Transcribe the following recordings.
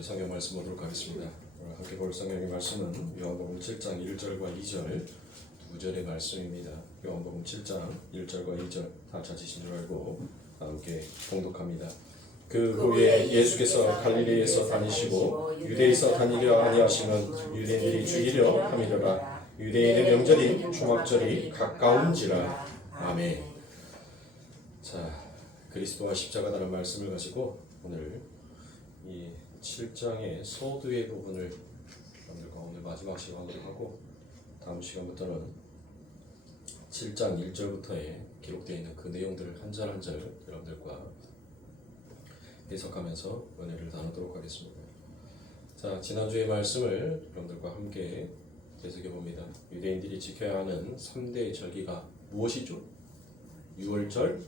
함께 성경 말씀 보도록 하겠습니다. 오늘 함께 볼 성경의 말씀은 요한복음 7장 1절과 2절 두 절의 말씀입니다. 요한복음 7장 1절과 2절 다 찾으신 줄 알고 함께 봉독합니다. 그 후에 예수께서 갈릴리에서 다니시고 유대에서 다니려 아니하시면 유대인들이 죽이려 함이더라. 유대인의 명절인 초막절이 가까운지라. 아멘. 자, 그리스도와 십자가라는 말씀을 가지고 오늘 이 7장의 서두의 부분을 여러분들과 오늘 마지막 시간으로 하고 다음 시간부터는 7장 1절부터에 기록되어 있는 그 내용들을 한 절 한 절 여러분들과 해석하면서 은혜를 나누도록 하겠습니다. 자, 지난주의 말씀을 여러분들과 함께 되새겨봅니다. 유대인들이 지켜야 하는 3대 절기가 무엇이죠? 유월절,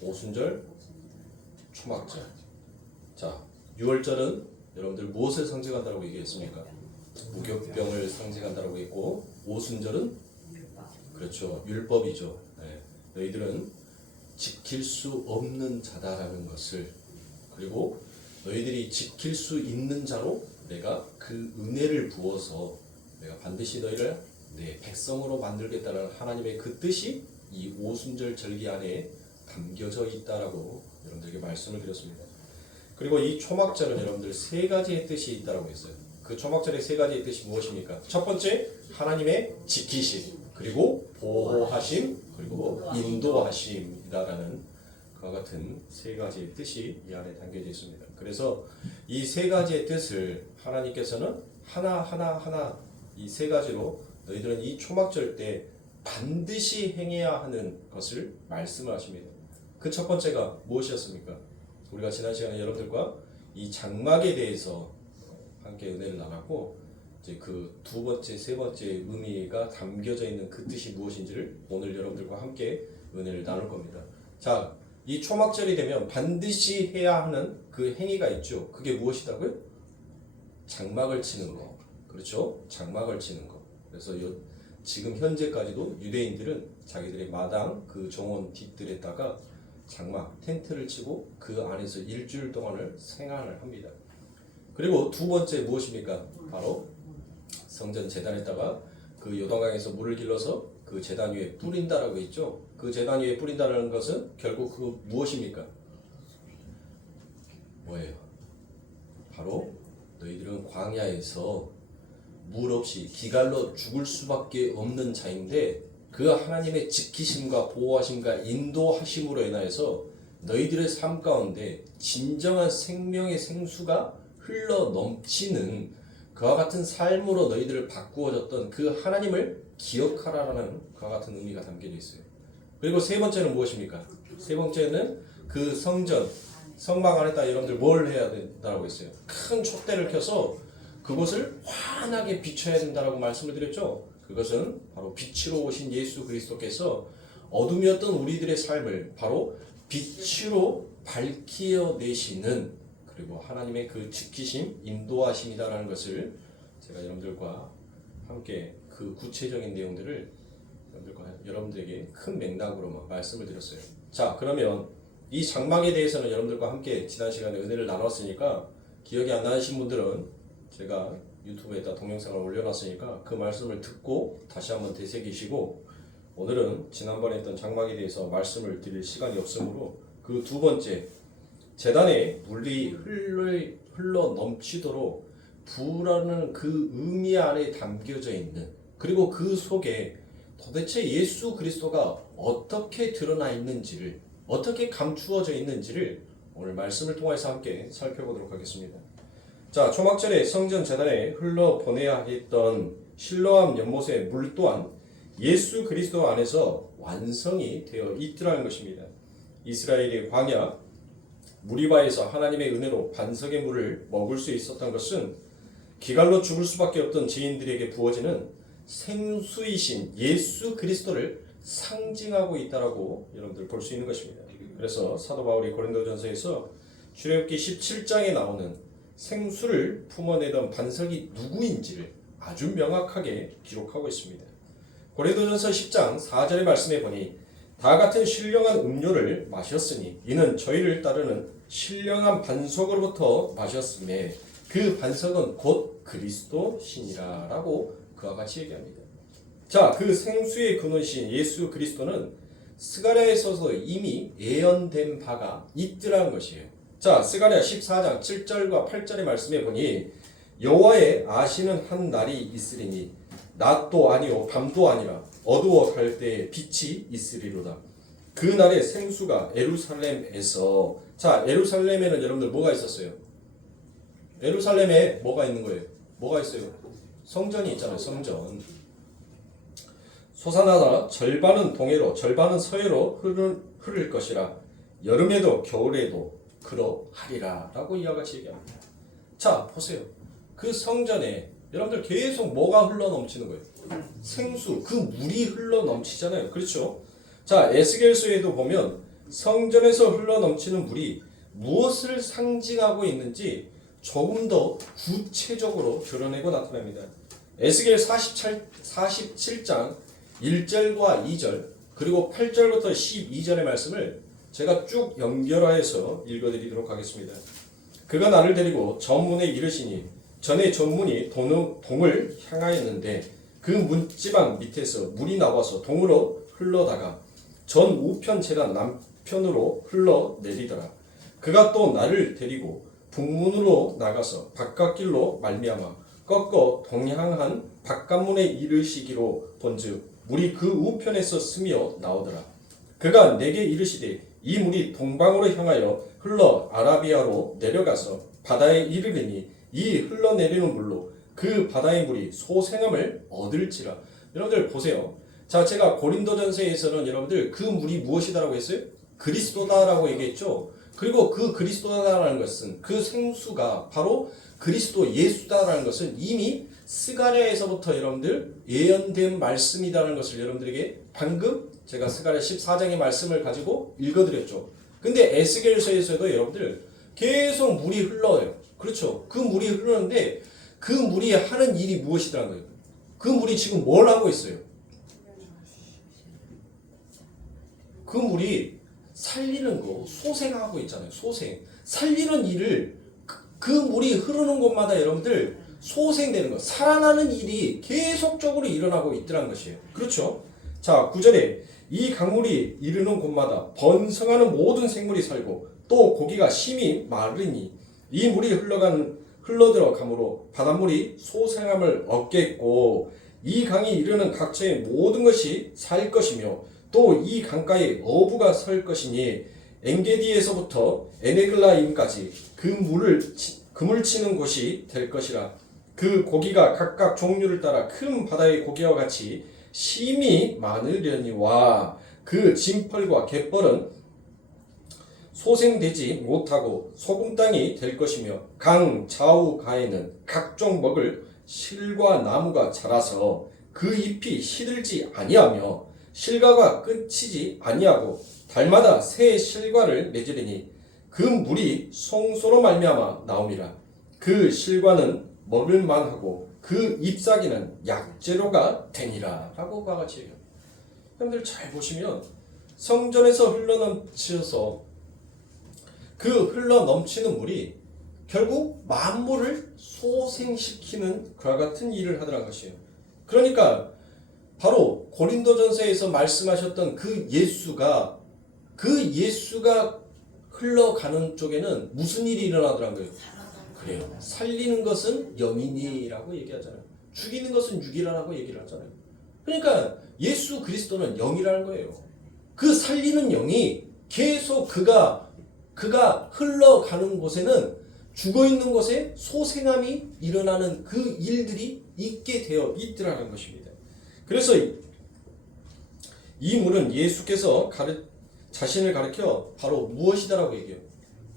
오순절, 초막절. 자, 유월절은 여러분들 무엇을 상징한다고 얘기했습니까? 무교병을 상징한다고 했고, 오순절은 그렇죠, 율법이죠. 네. 너희들은 지킬 수 없는 자다라는 것을, 그리고 너희들이 지킬 수 있는 자로 내가 그 은혜를 부어서 내가 반드시 너희를 내 백성으로 만들겠다는 하나님의 그 뜻이 이 오순절 절기 안에 담겨져 있다라고 여러분들에게 말씀을 드렸습니다. 그리고 이 초막절은 여러분들 세 가지의 뜻이 있다라고 했어요. 그 초막절의 세 가지의 뜻이 무엇입니까? 첫 번째, 하나님의 지키심, 그리고 보호하심, 그리고 인도하심이다라는 그와 같은 세 가지의 뜻이 이 안에 담겨져 있습니다. 그래서 이 세 가지의 뜻을 하나님께서는 하나 이 세 가지로 너희들은 이 초막절 때 반드시 행해야 하는 것을 말씀을 하십니다. 그 첫 번째가 무엇이었습니까? 우리가 지난 시간에 여러분들과 이 장막에 대해서 함께 은혜를 나눴고, 이제 그 두 번째, 세 번째 의미가 담겨져 있는 그 뜻이 무엇인지를 오늘 여러분들과 함께 은혜를 나눌 겁니다. 자, 이 초막절이 되면 반드시 해야 하는 그 행위가 있죠. 그게 무엇이라고요? 장막을 치는 거. 그렇죠? 장막을 치는 거. 그래서 지금 현재까지도 유대인들은 자기들의 마당, 그 정원 뒷뜰에다가 장막, 텐트를 치고 그 안에서 일주일 동안을 생활을 합니다. 그리고 두 번째 무엇입니까? 바로 성전 제단에다가 그 요단강에서 물을 길러서 그 제단 위에 뿌린다라고 했죠. 그 제단 위에 뿌린다는 것은 결국 그 무엇입니까? 뭐예요? 바로 너희들은 광야에서 물 없이 기갈로 죽을 수밖에 없는 자인데, 그 하나님의 지키심과 보호하심과 인도하심으로 인하여서 너희들의 삶 가운데 진정한 생명의 생수가 흘러 넘치는 그와 같은 삶으로 너희들을 바꾸어졌던 그 하나님을 기억하라라는 그와 같은 의미가 담겨져 있어요. 그리고 세 번째는 무엇입니까? 세 번째는 그 성막 안에다 여러분들 뭘 해야 된다고 했어요? 큰 촛대를 켜서 그것을 환하게 비춰야 된다라고 말씀을 드렸죠. 그것은 바로 빛으로 오신 예수 그리스도께서 어둠이었던 우리들의 삶을 바로 빛으로 밝히어 내시는, 그리고 하나님의 그 지키심, 인도하심이다라는 것을 제가 여러분들과 함께 그 구체적인 내용들을 여러분들에게 큰 맥락으로 말씀을 드렸어요. 자, 그러면 이 장막에 대해서는 여러분들과 함께 지난 시간에 은혜를 나눴으니까 기억이 안 나신 분들은 제가 유튜브에다 동영상을 올려놨으니까 그 말씀을 듣고 다시 한번 되새기시고, 오늘은 지난번에 했던 장막에 대해서 말씀을 드릴 시간이 없으므로 그 두 번째, 제단에 물이 흘러 넘치도록 부라는 그 의미 안에 담겨져 있는, 그리고 그 속에 도대체 예수 그리스도가 어떻게 드러나 있는지를, 어떻게 감추어져 있는지를 오늘 말씀을 통해서 함께 살펴보도록 하겠습니다. 자, 초막절에 성전 제단에 흘러보내야 했던 실로암 연못의 물 또한 예수 그리스도 안에서 완성이 되어 있더라는 것입니다. 이스라엘의 광야 무리바에서 하나님의 은혜로 반석의 물을 먹을 수 있었던 것은 기갈로 죽을 수밖에 없던 죄인들에게 부어지는 생수이신 예수 그리스도를 상징하고 있다라고 여러분들 볼 수 있는 것입니다. 그래서 사도 바울이 고린도전서에서 출애굽기 17장에 나오는 생수를 품어내던 반석이 누구인지를 아주 명확하게 기록하고 있습니다. 고린도전서 10장 4절의 말씀에 보니 다 같은 신령한 음료를 마셨으니 이는 저희를 따르는 신령한 반석으로부터 마셨음에 그 반석은 곧 그리스도시니라라고 그와 같이 얘기합니다. 자, 그 생수의 근원이신 예수 그리스도는 스가랴에 있어서 이미 예언된 바가 있더라는 것이에요. 자, 스가랴 14장 7절과 8절의 말씀에 보니 여호와의 아시는 한 날이 있으리니 낮도 아니요 밤도 아니라 어두워 갈 때에 빛이 있으리로다. 그 날에 생수가 예루살렘에서, 자, 예루살렘에는 여러분들 뭐가 있었어요? 예루살렘에 뭐가 있는 거예요? 뭐가 있어요? 성전이 있잖아요. 성전. 솟아나라 절반은 동해로 절반은 서해로 흐를 것이라 여름에도 겨울에도 그러하리라 라고 이와 같이 얘기합니다. 자, 보세요. 그 성전에 여러분들 계속 뭐가 흘러 넘치는 거예요? 생수, 그 물이 흘러 넘치잖아요. 그렇죠? 자, 에스겔서에도 보면 성전에서 흘러 넘치는 물이 무엇을 상징하고 있는지 조금 더 구체적으로 드러내고 나타납니다. 에스겔 47장 1절과 2절 그리고 8절부터 12절의 말씀을 제가 쭉 연결하여서 읽어드리도록 하겠습니다. 그가 나를 데리고 전문에 이르시니 전에 전문이 동을 향하였는데 그 문지방 밑에서 물이 나와서 동으로 흘러다가 전 우편 재단 남편으로 흘러내리더라. 그가 또 나를 데리고 북문으로 나가서 바깥길로 말미암아 꺾어 동향한 바깥문에 이르시기로 본즉 물이 그 우편에서 스며 나오더라. 그가 내게 이르시되 이 물이 동방으로 향하여 흘러 아라비아로 내려가서 바다에 이르리니 이 흘러내리는 물로 그 바다의 물이 소생함을 얻을지라. 여러분들 보세요. 자, 제가 고린도전서에서는 여러분들 그 물이 무엇이다라고 했어요? 그리스도다라고 얘기했죠. 그리고 그 그리스도다라는 것은 그 생수가 바로 그리스도 예수다라는 것은 이미 스가랴에서부터 여러분들 예언된 말씀이다라는 것을 여러분들에게 방금 제가 스가랴 14장의 말씀을 가지고 읽어드렸죠. 근데 에스겔서에서도 여러분들 계속 물이 흘러요. 그렇죠? 그 물이 흐르는데 그 물이 하는 일이 무엇이라는 거예요? 그 물이 지금 뭘 하고 있어요? 그 물이 살리는 거, 소생하고 있잖아요. 소생. 살리는 일을 그 물이 흐르는 곳마다 여러분들 소생되는 것, 살아나는 일이 계속적으로 일어나고 있더라는 것이에요. 그렇죠? 자, 9절에 이 강물이 이르는 곳마다 번성하는 모든 생물이 살고 또 고기가 심히 마르니 이 물이 흘러들어가므로 바닷물이 소생함을 얻겠고 이 강이 이르는 각처의 모든 것이 살 것이며 또 이 강가에 어부가 설 것이니 엔게디에서부터 에네글라임까지 그물 치는 곳이 될 것이라. 그 고기가 각각 종류를 따라 큰 바다의 고기와 같이 심히 많으려니와 그 진펄과 갯벌은 소생되지 못하고 소금 땅이 될 것이며 강 좌우가에는 각종 먹을 실과 나무가 자라서 그 잎이 시들지 아니하며 실과가 끊이지 아니하고 달마다 새 실과를 맺으리니 그 물이 송소로 말미암아 나옴이라. 그 실과는 먹을 만하고 그 잎사귀는 약재료가 되니라 라고 그와 같이 해요. 여러분들 잘 보시면 성전에서 흘러넘쳐서 그 흘러넘치는 물이 결국 만물을 소생시키는 그와 같은 일을 하더라는 것이에요. 그러니까 바로 고린도전서에서 말씀하셨던 그 예수가 흘러가는 쪽에는 무슨 일이 일어나더라는 거예요? 그래요. 살리는 것은 영이니라고 얘기하잖아요. 죽이는 것은 육이라고 얘기를 하잖아요. 그러니까 예수 그리스도는 영이라는 거예요. 그 살리는 영이 계속 그가 흘러가는 곳에는 죽어있는 곳에 소생함이 일어나는 그 일들이 있게 되어 있더라는 것입니다. 그래서 이 물은 예수께서 자신을 가리켜 바로 무엇이다라고 얘기해요.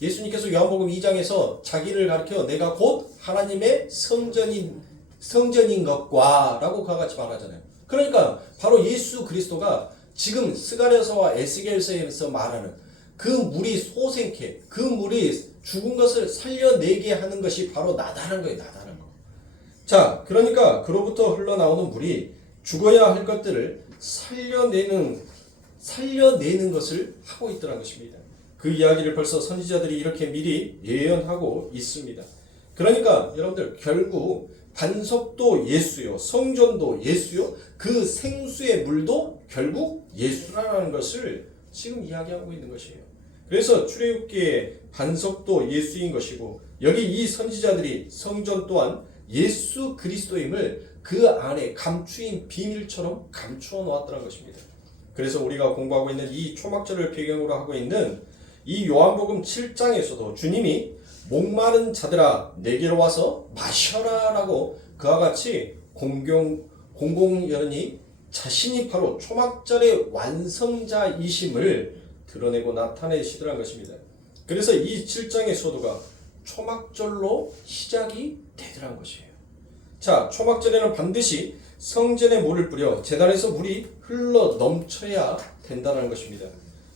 예수님께서 요한복음 2장에서 자기를 가리켜 내가 곧 하나님의 성전인 것과 라고 그와 같이 말하잖아요. 그러니까 바로 예수 그리스도가 지금 스가랴서와 에스겔서에서 말하는 그 물이 소생케, 그 물이 죽은 것을 살려내게 하는 것이 바로 나다라는 거예요. 나다라는 거. 자, 그러니까 그로부터 흘러나오는 물이 죽어야 할 것들을 살려내는 것을 하고 있더라는 것입니다. 그 이야기를 벌써 선지자들이 이렇게 미리 예언하고 있습니다. 그러니까 여러분들 결국 반석도 예수요, 성전도 예수요, 그 생수의 물도 결국 예수라는 것을 지금 이야기하고 있는 것이에요. 그래서 출애굽기의 반석도 예수인 것이고 여기 이 선지자들이 성전 또한 예수 그리스도임을 그 안에 감추인 비밀처럼 감추어 놓았다는 것입니다. 그래서 우리가 공부하고 있는 이 초막절을 배경으로 하고 있는 이 요한복음 7장에서도 주님이 목마른 자들아 내게로 와서 마셔라 라고 그와 같이 공공연히 자신이 바로 초막절의 완성자이심을 드러내고 나타내시더란 것입니다. 그래서 이 7장의 소도가 초막절로 시작이 되더란 것이에요. 자, 초막절에는 반드시 성전에 물을 뿌려 제단에서 물이 흘러 넘쳐야 된다는 것입니다.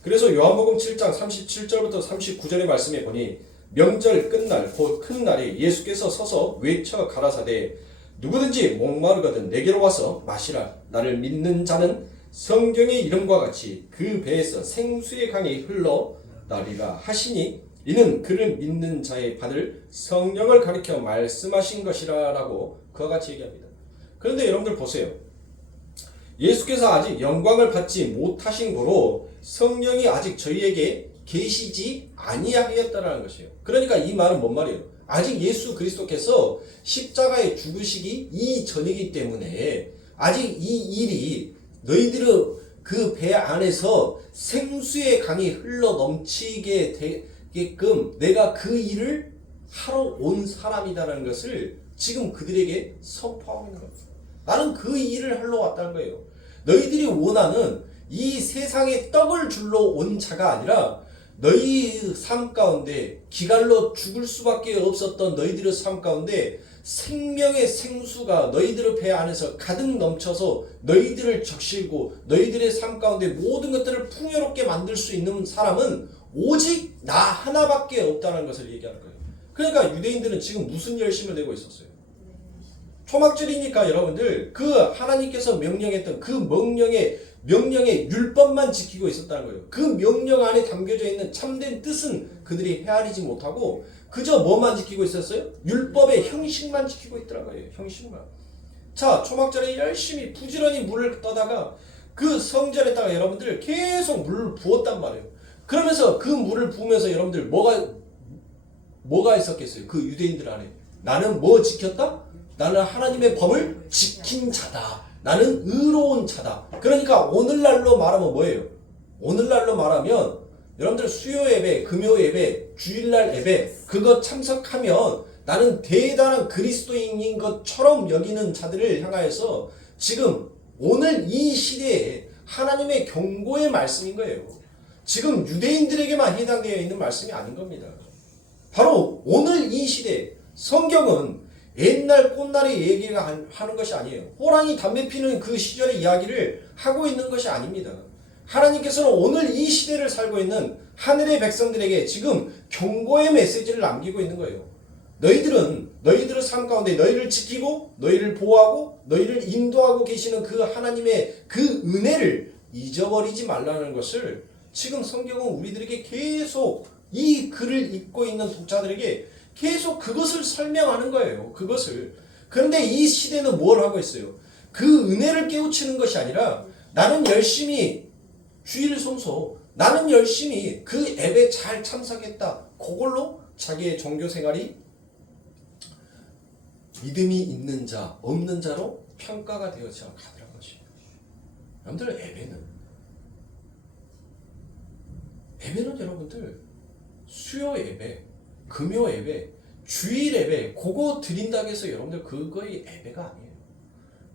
그래서 요한복음 7장 37절부터 39절의 말씀에 보니 명절 끝날 곧 큰 날에 예수께서 서서 외쳐 가라사대 누구든지 목마르거든 내게로 와서 마시라. 나를 믿는 자는 성경의 이름과 같이 그 배에서 생수의 강이 흘러나리라 하시니 이는 그를 믿는 자의 받을 성령을 가리켜 말씀하신 것이라 라고 그와 같이 얘기합니다. 그런데 여러분들 보세요. 예수께서 아직 영광을 받지 못하신 거로 성령이 아직 저희에게 계시지 아니하였다라는 것이에요. 그러니까 이 말은 뭔 말이에요? 아직 예수 그리스도께서 십자가에 죽으시기 이전이기 때문에 아직 이 일이 너희들의 그 배 안에서 생수의 강이 흘러 넘치게 되게끔 내가 그 일을 하러 온 사람이다라는 것을 지금 그들에게 선포하고 있는 겁니다. 나는 그 일을 하러 왔다는 거예요. 너희들이 원하는 이 세상에 떡을 줄러 온 자가 아니라 너희 삶 가운데 기갈로 죽을 수밖에 없었던 너희들의 삶 가운데 생명의 생수가 너희들의 배 안에서 가득 넘쳐서 너희들을 적실고 너희들의 삶 가운데 모든 것들을 풍요롭게 만들 수 있는 사람은 오직 나 하나밖에 없다는 것을 얘기하는 거예요. 그러니까 유대인들은 지금 무슨 열심을 내고 있었어요? 초막절이니까 여러분들 그 하나님께서 명령했던 그 명령의 율법만 지키고 있었다는 거예요. 그 명령 안에 담겨져 있는 참된 뜻은 그들이 헤아리지 못하고 그저 뭐만 지키고 있었어요? 율법의 형식만 지키고 있더라고요. 형식만. 자, 초막절에 열심히 부지런히 물을 떠다가 그 성전에다가 여러분들 계속 물을 부었단 말이에요. 그러면서 그 물을 부으면서 여러분들 뭐가 있었겠어요? 그 유대인들 안에. 나는 뭐 지켰다? 나는 하나님의 법을 지킨 자다. 나는 의로운 자다. 그러니까 오늘날로 말하면 뭐예요? 오늘날로 말하면 여러분들 수요 예배, 금요 예배, 주일날 예배 그거 참석하면 나는 대단한 그리스도인인 것처럼 여기는 자들을 향하여서 지금 오늘 이 시대에 하나님의 경고의 말씀인 거예요. 지금 유대인들에게만 해당되어 있는 말씀이 아닌 겁니다. 바로 오늘 이 시대 성경은 옛날 꽃날의 얘기를 하는 것이 아니에요. 호랑이 담배 피는 그 시절의 이야기를 하고 있는 것이 아닙니다. 하나님께서는 오늘 이 시대를 살고 있는 하늘의 백성들에게 지금 경고의 메시지를 남기고 있는 거예요. 너희들의 삶 가운데 너희를 지키고 너희를 보호하고 너희를 인도하고 계시는 그 하나님의 그 은혜를 잊어버리지 말라는 것을 지금 성경은 우리들에게 계속 이 글을 읽고 있는 독자들에게 계속 그것을 설명하는 거예요. 그것을. 그런데 이 시대는 뭘 하고 있어요? 그 은혜를 깨우치는 것이 아니라 나는 열심히 주일 성소, 나는 열심히 그 앱에 잘 참석했다. 그걸로 자기의 종교 생활이 믿음이 있는 자, 없는 자로 평가가 되어지 가더란 것이에요. 여러분들 예배는 여러분들 수요 예배, 금요 예배, 주일 예배 그거 드린다고 해서 여러분들 그거의 예배가 아니에요.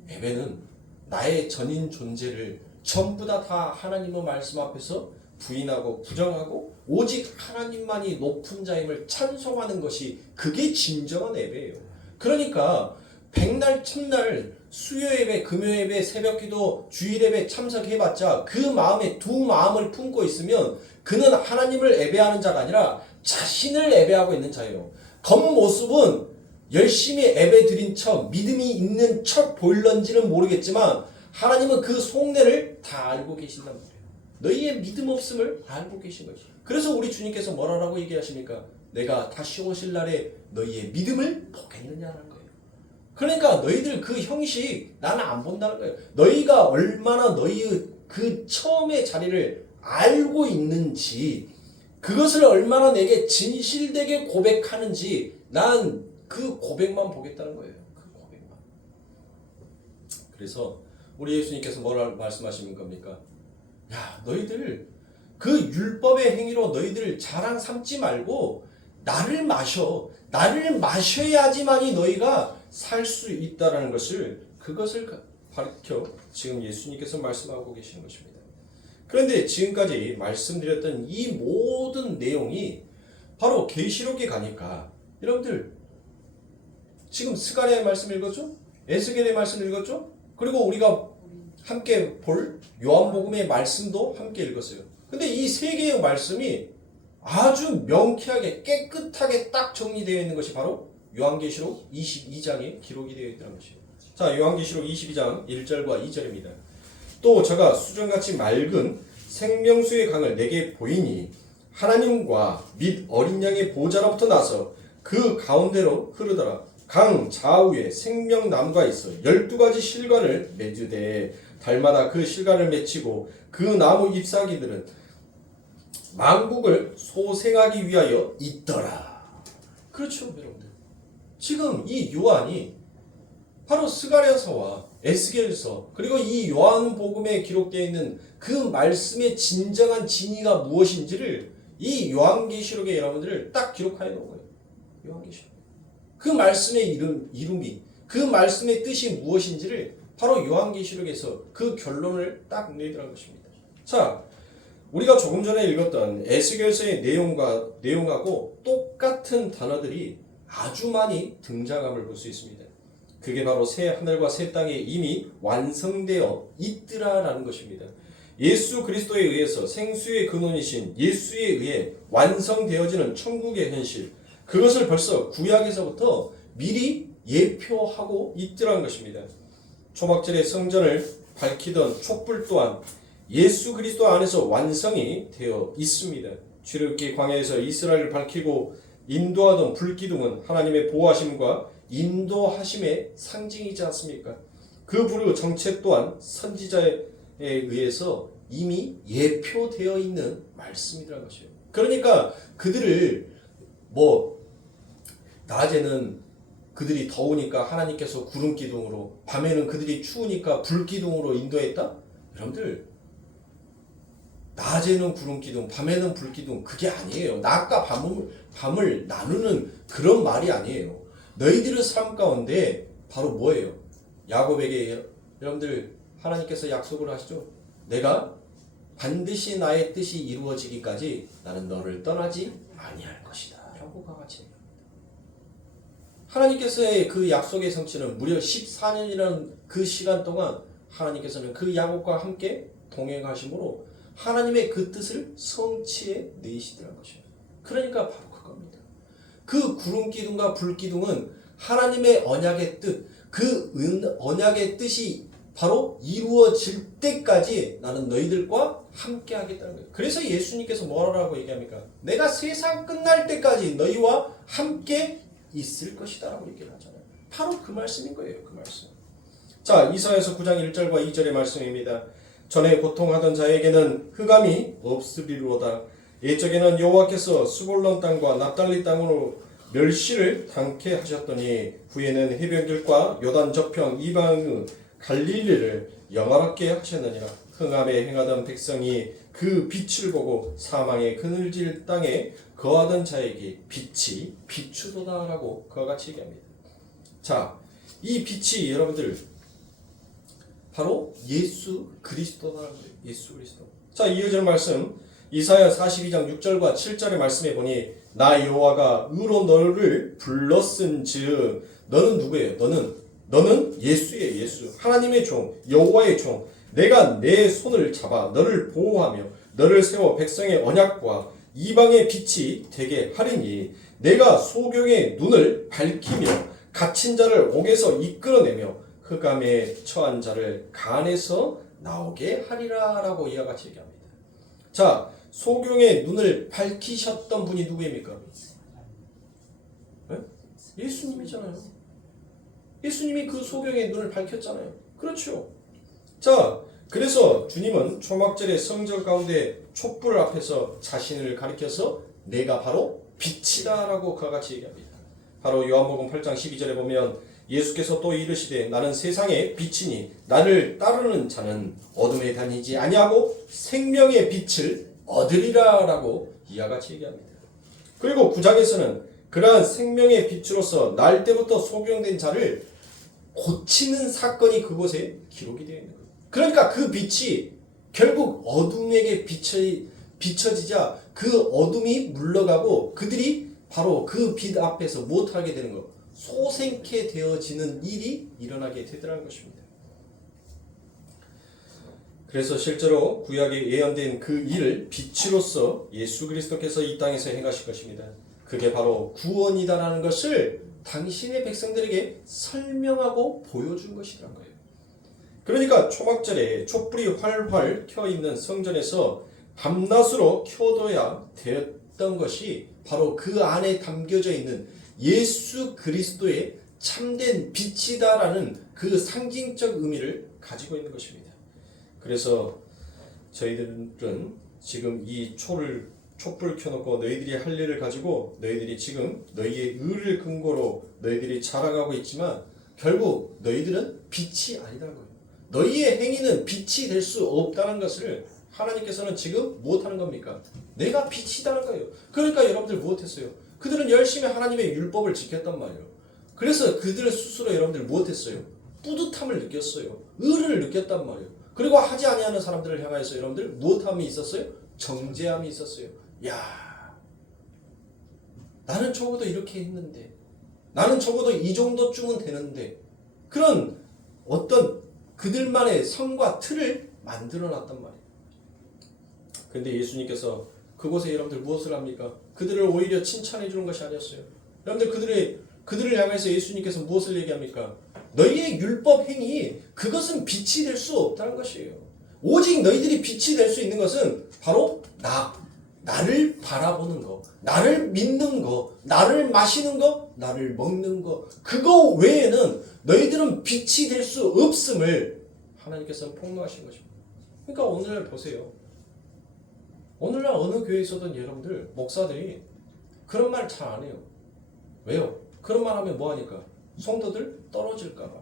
예배는 나의 전인 존재를 전부 다 하나님의 말씀 앞에서 부인하고 부정하고 오직 하나님만이 높은 자임을 찬송하는 것이 그게 진정한 예배예요. 그러니까 백날 첫날 수요 예배, 금요 예배, 새벽기도, 주일 예배 참석해봤자 그 마음에 두 마음을 품고 있으면 그는 하나님을 예배하는 자가 아니라 자신을 예배하고 있는 자예요. 겉모습은 열심히 예배 드린 척 믿음이 있는 척 보일런지는 모르겠지만 하나님은 그 속내를 다 알고 계신단 말이에요. 너희의 믿음 없음을 알고 계신 것이죠. 그래서 우리 주님께서 뭐라고 얘기하십니까? 내가 다시 오실 날에 너희의 믿음을 보겠느냐는 거예요. 그러니까 너희들 그 형식 나는 안 본다는 거예요. 너희가 얼마나 너희의 그 처음의 자리를 알고 있는지, 그것을 얼마나 내게 진실되게 고백하는지 난 그 고백만 보겠다는 거예요. 그 고백만. 그래서 우리 예수님께서 뭐라 말씀하시는 겁니까? 야, 너희들 그 율법의 행위로 너희들 자랑 삼지 말고 나를 마셔. 나를 마셔야지만이 너희가 살 수 있다라는 것을, 그것을 가르쳐 지금 예수님께서 말씀하고 계시는 것입니다. 그런데 지금까지 말씀드렸던 이 모든 내용이 바로 계시록에 가니까 여러분들 지금 스가랴의 말씀 읽었죠? 에스겔의 말씀 읽었죠? 그리고 우리가 함께 볼 요한복음의 말씀도 함께 읽었어요. 근데 이 세 개의 말씀이 아주 명쾌하게 깨끗하게 딱 정리되어 있는 것이 바로 요한계시록 22장에 기록이 되어 있다는 것이에요. 자, 요한계시록 22장 1절과 2절입니다. 또 저가 수정같이 맑은 생명수의 강을 내게 보이니 하나님과 및 어린 양의 보좌로부터 나서 그 가운데로 흐르더라. 강 좌우에 생명나무가 있어 12가지 실과를 맺으되 달마다 그 실과를 맺히고 그 나무 잎사귀들은 만국을 소생하기 위하여 있더라. 그렇죠, 여러분들. 지금 이 요한이 바로 스가랴서와 에스겔서 그리고 이 요한복음에 기록되어 있는 그 말씀의 진정한 진위가 무엇인지를 이 요한계시록의 여러분들을 딱 기록하여 놓은 거예요. 요한계시록. 그 말씀의 이름이, 그 말씀의 뜻이 무엇인지를 바로 요한계시록에서 그 결론을 딱 내더라는 것입니다. 자, 우리가 조금 전에 읽었던 에스겔서의 내용하고 똑같은 단어들이 아주 많이 등장함을 볼 수 있습니다. 그게 바로 새 하늘과 새 땅에 이미 완성되어 있더라라는 것입니다. 예수 그리스도에 의해서 생수의 근원이신 예수에 의해 완성되어지는 천국의 현실, 그것을 벌써 구약에서부터 미리 예표하고 있더라는 것입니다. 초막절의 성전을 밝히던 촛불 또한 예수 그리스도 안에서 완성이 되어 있습니다. 출애굽기 광야에서 이스라엘을 밝히고 인도하던 불기둥은 하나님의 보호하심과 인도하심의 상징이지 않습니까? 그 불의 정체 또한 선지자에 의해서 이미 예표되어 있는 말씀이라는 것이에요. 그러니까 그들을 낮에는 그들이 더우니까 하나님께서 구름 기둥으로, 밤에는 그들이 추우니까 불 기둥으로 인도했다? 여러분들, 낮에는 구름 기둥, 밤에는 불 기둥, 그게 아니에요. 낮과 밤을 나누는 그런 말이 아니에요. 너희들의 삶 가운데 바로 뭐예요? 야곱에게 여러분들 하나님께서 약속을 하시죠. 내가 반드시 나의 뜻이 이루어지기까지 나는 너를 떠나지 아니할 것이다 라고 같이 얘기합니다. 하나님께서의 그 약속의 성취는 무려 14년이라는 그 시간 동안 하나님께서는 그 야곱과 함께 동행하심으로 하나님의 그 뜻을 성취해 내시더라는 것이에요. 그러니까 바로 그겁니다. 그 구름 기둥과 불 기둥은 하나님의 언약의 뜻, 그 언약의 뜻이 바로 이루어질 때까지 나는 너희들과 함께 하겠다는 거예요. 그래서 예수님께서 뭐라고 얘기합니까? 내가 세상 끝날 때까지 너희와 함께 있을 것이다 라고 얘기를 하잖아요. 바로 그 말씀인 거예요. 그 말씀. 자, 이사야서 9장 1절과 2절의 말씀입니다. 전에 고통하던 자에게는 흑암이 없으리로다. 옛적에는 여호와께서 스볼론 땅과 납달리 땅으로 멸시를 당케 하셨더니 후에는 해변길과 요단 저평 이방의 갈릴리를 영화롭게 하셨느니라. 흑암에 행하던 백성이 그 빛을 보고 사망의 그늘질 땅에 거하던 자에게 빛이 비추도다라고 그와 같이 얘기합니다. 자, 이 빛이 여러분들 바로 예수 그리스도라는 거예요. 예수 그리스도. 자, 이어질 말씀 이사야 42장 6절과 7절의 말씀에 보니 나 여호와가 의로 너를 불렀은즉 너는 누구예요? 너는 예수예요. 예수. 하나님의 종, 여호와의 종. 내가 내 손을 잡아 너를 보호하며 너를 세워 백성의 언약과 이방의 빛이 되게 하리니 내가 소경의 눈을 밝히며 갇힌 자를 옥에서 이끌어내며 흑암에 처한 자를 간에서 나오게 하리라 라고 이와 같이 얘기합니다. 자, 소경의 눈을 밝히셨던 분이 누구입니까? 네? 예수님이잖아요. 예수님이 그 소경의 눈을 밝혔잖아요. 그렇죠. 자, 그래서 주님은 초막절의 성전 가운데 촛불 앞에서 자신을 가리켜서 내가 바로 빛이다 라고 그와 같이 얘기합니다. 바로 요한복음 8장 12절에 보면 예수께서 또 이르시되 나는 세상의 빛이니 나를 따르는 자는 어둠에 다니지 아니하고 생명의 빛을 얻으리라 라고 이와 같이 얘기합니다. 그리고 9장에서는 그러한 생명의 빛으로서 날 때부터 소경된 자를 고치는 사건이 그곳에 기록이 되어 있는 거예요. 그러니까 그 빛이 결국 어둠에게 비춰지자 그 어둠이 물러가고 그들이 바로 그 빛 앞에서 무엇하게 되는 것? 소생케 되어지는 일이 일어나게 되더라는 것입니다. 그래서 실제로 구약에 예언된 그 일을 빛으로서 예수 그리스도께서 이 땅에서 행하실 것입니다. 그게 바로 구원이다라는 것을 당신의 백성들에게 설명하고 보여준 것이라는 거예요. 그러니까 초막절에 촛불이 활활 켜있는 성전에서 밤낮으로 켜둬야 되었던 것이 바로 그 안에 담겨져 있는 예수 그리스도의 참된 빛이다라는 그 상징적 의미를 가지고 있는 것입니다. 그래서 저희들은 지금 이 촛불 켜놓고 너희들이 할 일을 가지고 너희들이 지금 너희의 의를 근거로 너희들이 자라가고 있지만 결국 너희들은 빛이 아니라는 거예요. 너희의 행위는 빛이 될 수 없다는 것을 하나님께서는 지금 무엇하는 겁니까? 내가 빛이다는 거예요. 그러니까 여러분들 무엇했어요? 그들은 열심히 하나님의 율법을 지켰단 말이에요. 그래서 그들 스스로 여러분들 무엇했어요? 뿌듯함을 느꼈어요. 의를 느꼈단 말이에요. 그리고 하지 아니하는 사람들을 향하여서 여러분들 무엇함이 있었어요? 정죄함이 있었어요. 야, 나는 적어도 이렇게 했는데, 나는 적어도 이 정도쯤은 되는데, 그런 어떤 그들만의 성과 틀을 만들어놨단 말이에요. 근데 예수님께서 그곳에 여러분들 무엇을 합니까? 그들을 오히려 칭찬해 주는 것이 아니었어요. 여러분들 그들을 향해서 예수님께서 무엇을 얘기합니까? 너희의 율법 행위, 그것은 빛이 될 수 없다는 것이에요. 오직 너희들이 빛이 될 수 있는 것은 바로 나를 바라보는 거, 나를 믿는 거, 나를 마시는 거, 나를 먹는 거, 그거 외에는 너희들은 빛이 될 수 없음을 하나님께서는 폭로하신 것입니다. 그러니까 오늘날 보세요. 오늘날 어느 교회에 있어도 여러분들 목사들이 그런 말 잘 안 해요. 왜요? 그런 말 하면 뭐하니까? 성도들 떨어질까봐.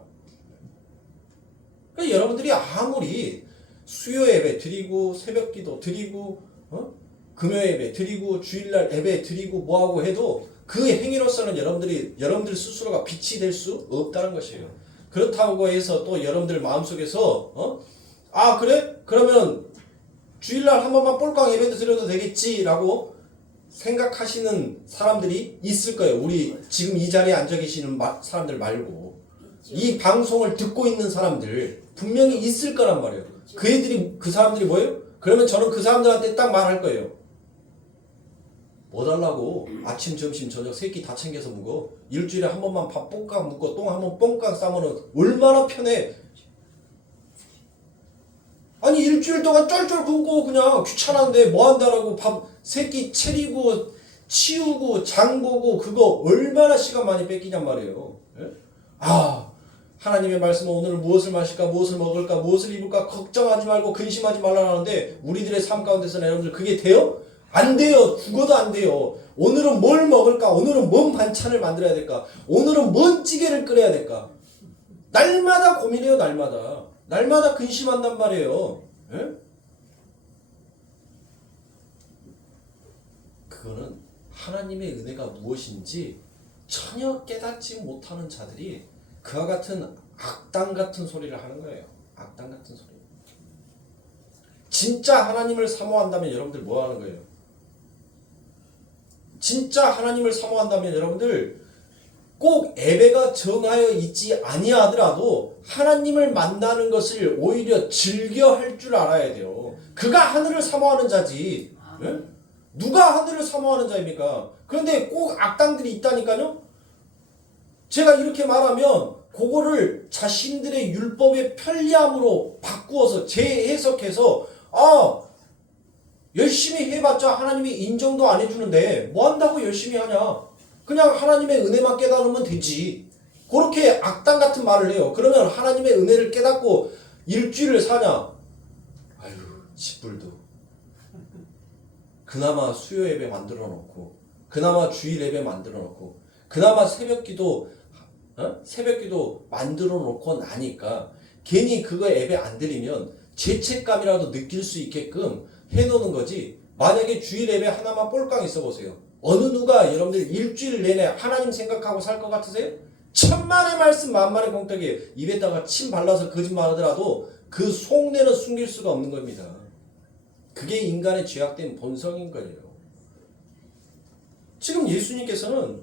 그러니까 여러분들이 아무리 수요 예배 드리고 새벽기도 드리고 금요 예배 드리고 주일날 예배 드리고 뭐하고 해도 그 행위로서는 여러분들 스스로가 빛이 될 수 없다는 것이에요. 그렇다고 해서 또 여러분들 마음속에서 아 그래? 그러면 주일날 한 번만 꼴깡 예배도 드려도 되겠지라고 생각하시는 사람들이 있을 거예요. 우리 지금 이 자리에 앉아 계시는 사람들 말고 이 방송을 듣고 있는 사람들 분명히 있을 거란 말이에요. 그 사람들이 뭐예요? 그러면 저는 그 사람들한테 딱 말할 거예요. 뭐 달라고 아침 점심 저녁 세 끼 다 챙겨서 먹어. 일주일에 한 번만 밥 뽕깍 먹고 똥 한 번 뽕깍 싸면은 얼마나 편해. 아니 일주일 동안 쩔쩔 굶고 그냥 귀찮은데 뭐 한다라고 밥 세 끼 차리고 치우고 장 보고 그거 얼마나 시간 많이 뺏기냔 말이에요. 예? 아 하나님의 말씀은 오늘 무엇을 마실까 무엇을 먹을까 무엇을 입을까 걱정하지 말고 근심하지 말라는데 우리들의 삶 가운데서는 여러분들 그게 돼요? 안 돼요. 죽어도 안 돼요. 오늘은 뭘 먹을까? 오늘은 뭔 반찬을 만들어야 될까? 오늘은 뭔 찌개를 끓여야 될까? 날마다 고민해요. 날마다 근심한단 말이에요. 예? 그거는 하나님의 은혜가 무엇인지 전혀 깨닫지 못하는 자들이 그와 같은 악당 같은 소리를 하는 거예요. 악당 같은 소리. 진짜 하나님을 사모한다면 여러분들 뭐 하는 거예요? 진짜 하나님을 사모한다면 여러분들 꼭 예배가 정하여 있지 아니하더라도 하나님을 만나는 것을 오히려 즐겨 할 줄 알아야 돼요. 그가 하늘을 사모하는 자지. 네? 누가 하늘을 사모하는 자입니까? 그런데 꼭 악당들이 있다니까요. 제가 이렇게 말하면 그거를 자신들의 율법의 편리함으로 바꾸어서 재해석해서 열심히 해봤자 하나님이 인정도 안 해주는데 뭐 한다고 열심히 하냐? 그냥 하나님의 은혜만 깨달으면 되지. 그렇게 악당 같은 말을 해요. 그러면 하나님의 은혜를 깨닫고 일주일을 사냐? 아유, 짓불도. 그나마 수요 예배 만들어 놓고, 그나마 주일 예배 만들어 놓고, 그나마 새벽 기도 만들어 놓고 나니까 괜히 그거 예배 안 드리면 죄책감이라도 느낄 수 있게끔 해놓는 거지. 만약에 주일 예배 하나만 꼴깡 있어 보세요. 어느 누가 여러분들 일주일 내내 하나님 생각하고 살 것 같으세요? 천만의 말씀 만만의 공덕이에요. 입에다가 침 발라서 거짓말 하더라도 그 속내는 숨길 수가 없는 겁니다. 그게 인간의 죄악된 본성인 거예요. 지금 예수님께서는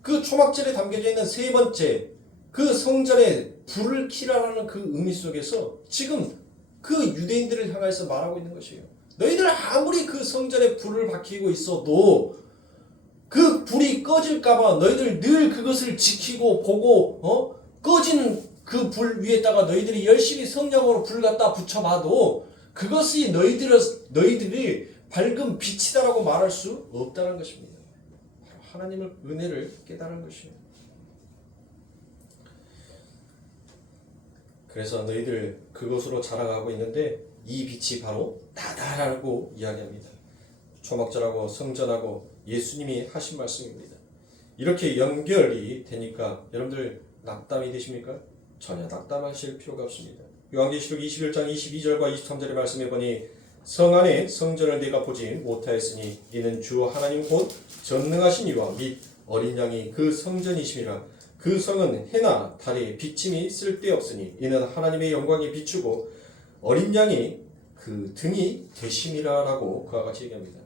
그 초막절에 담겨져 있는 세 번째 그 성전에 불을 켜라라는 그 의미 속에서 지금 그 유대인들을 향해서 말하고 있는 것이에요. 너희들 아무리 그 성전에 불을 밝히고 있어도 그 불이 꺼질까봐 너희들 늘 그것을 지키고 보고 꺼지는 그 불 위에다가 너희들이 열심히 성령으로 불 갖다 붙여봐도 그것이 너희들이 밝은 빛이다라고 말할 수 없다는 것입니다. 하나님의 은혜를 깨달은 것이에요. 그래서 너희들 그것으로 자라가고 있는데 이 빛이 바로 나다라고 이야기합니다. 초막절하고 성전하고 예수님이 하신 말씀입니다. 이렇게 연결이 되니까 여러분들 낙담이 되십니까? 전혀 낙담하실 필요가 없습니다. 요한계시록 21장 22절과 23절의 말씀해 보니 성 안에 성전을 내가 보지 못하였으니 이는 주 하나님 곧 전능하신 이와 및 어린 양이 그 성전이심이라. 그 성은 해나 달의 비침이 쓸데없으니 이는 하나님의 영광이 비추고 어린 양이 그 등이 되심이라 라고 그와 같이 얘기합니다.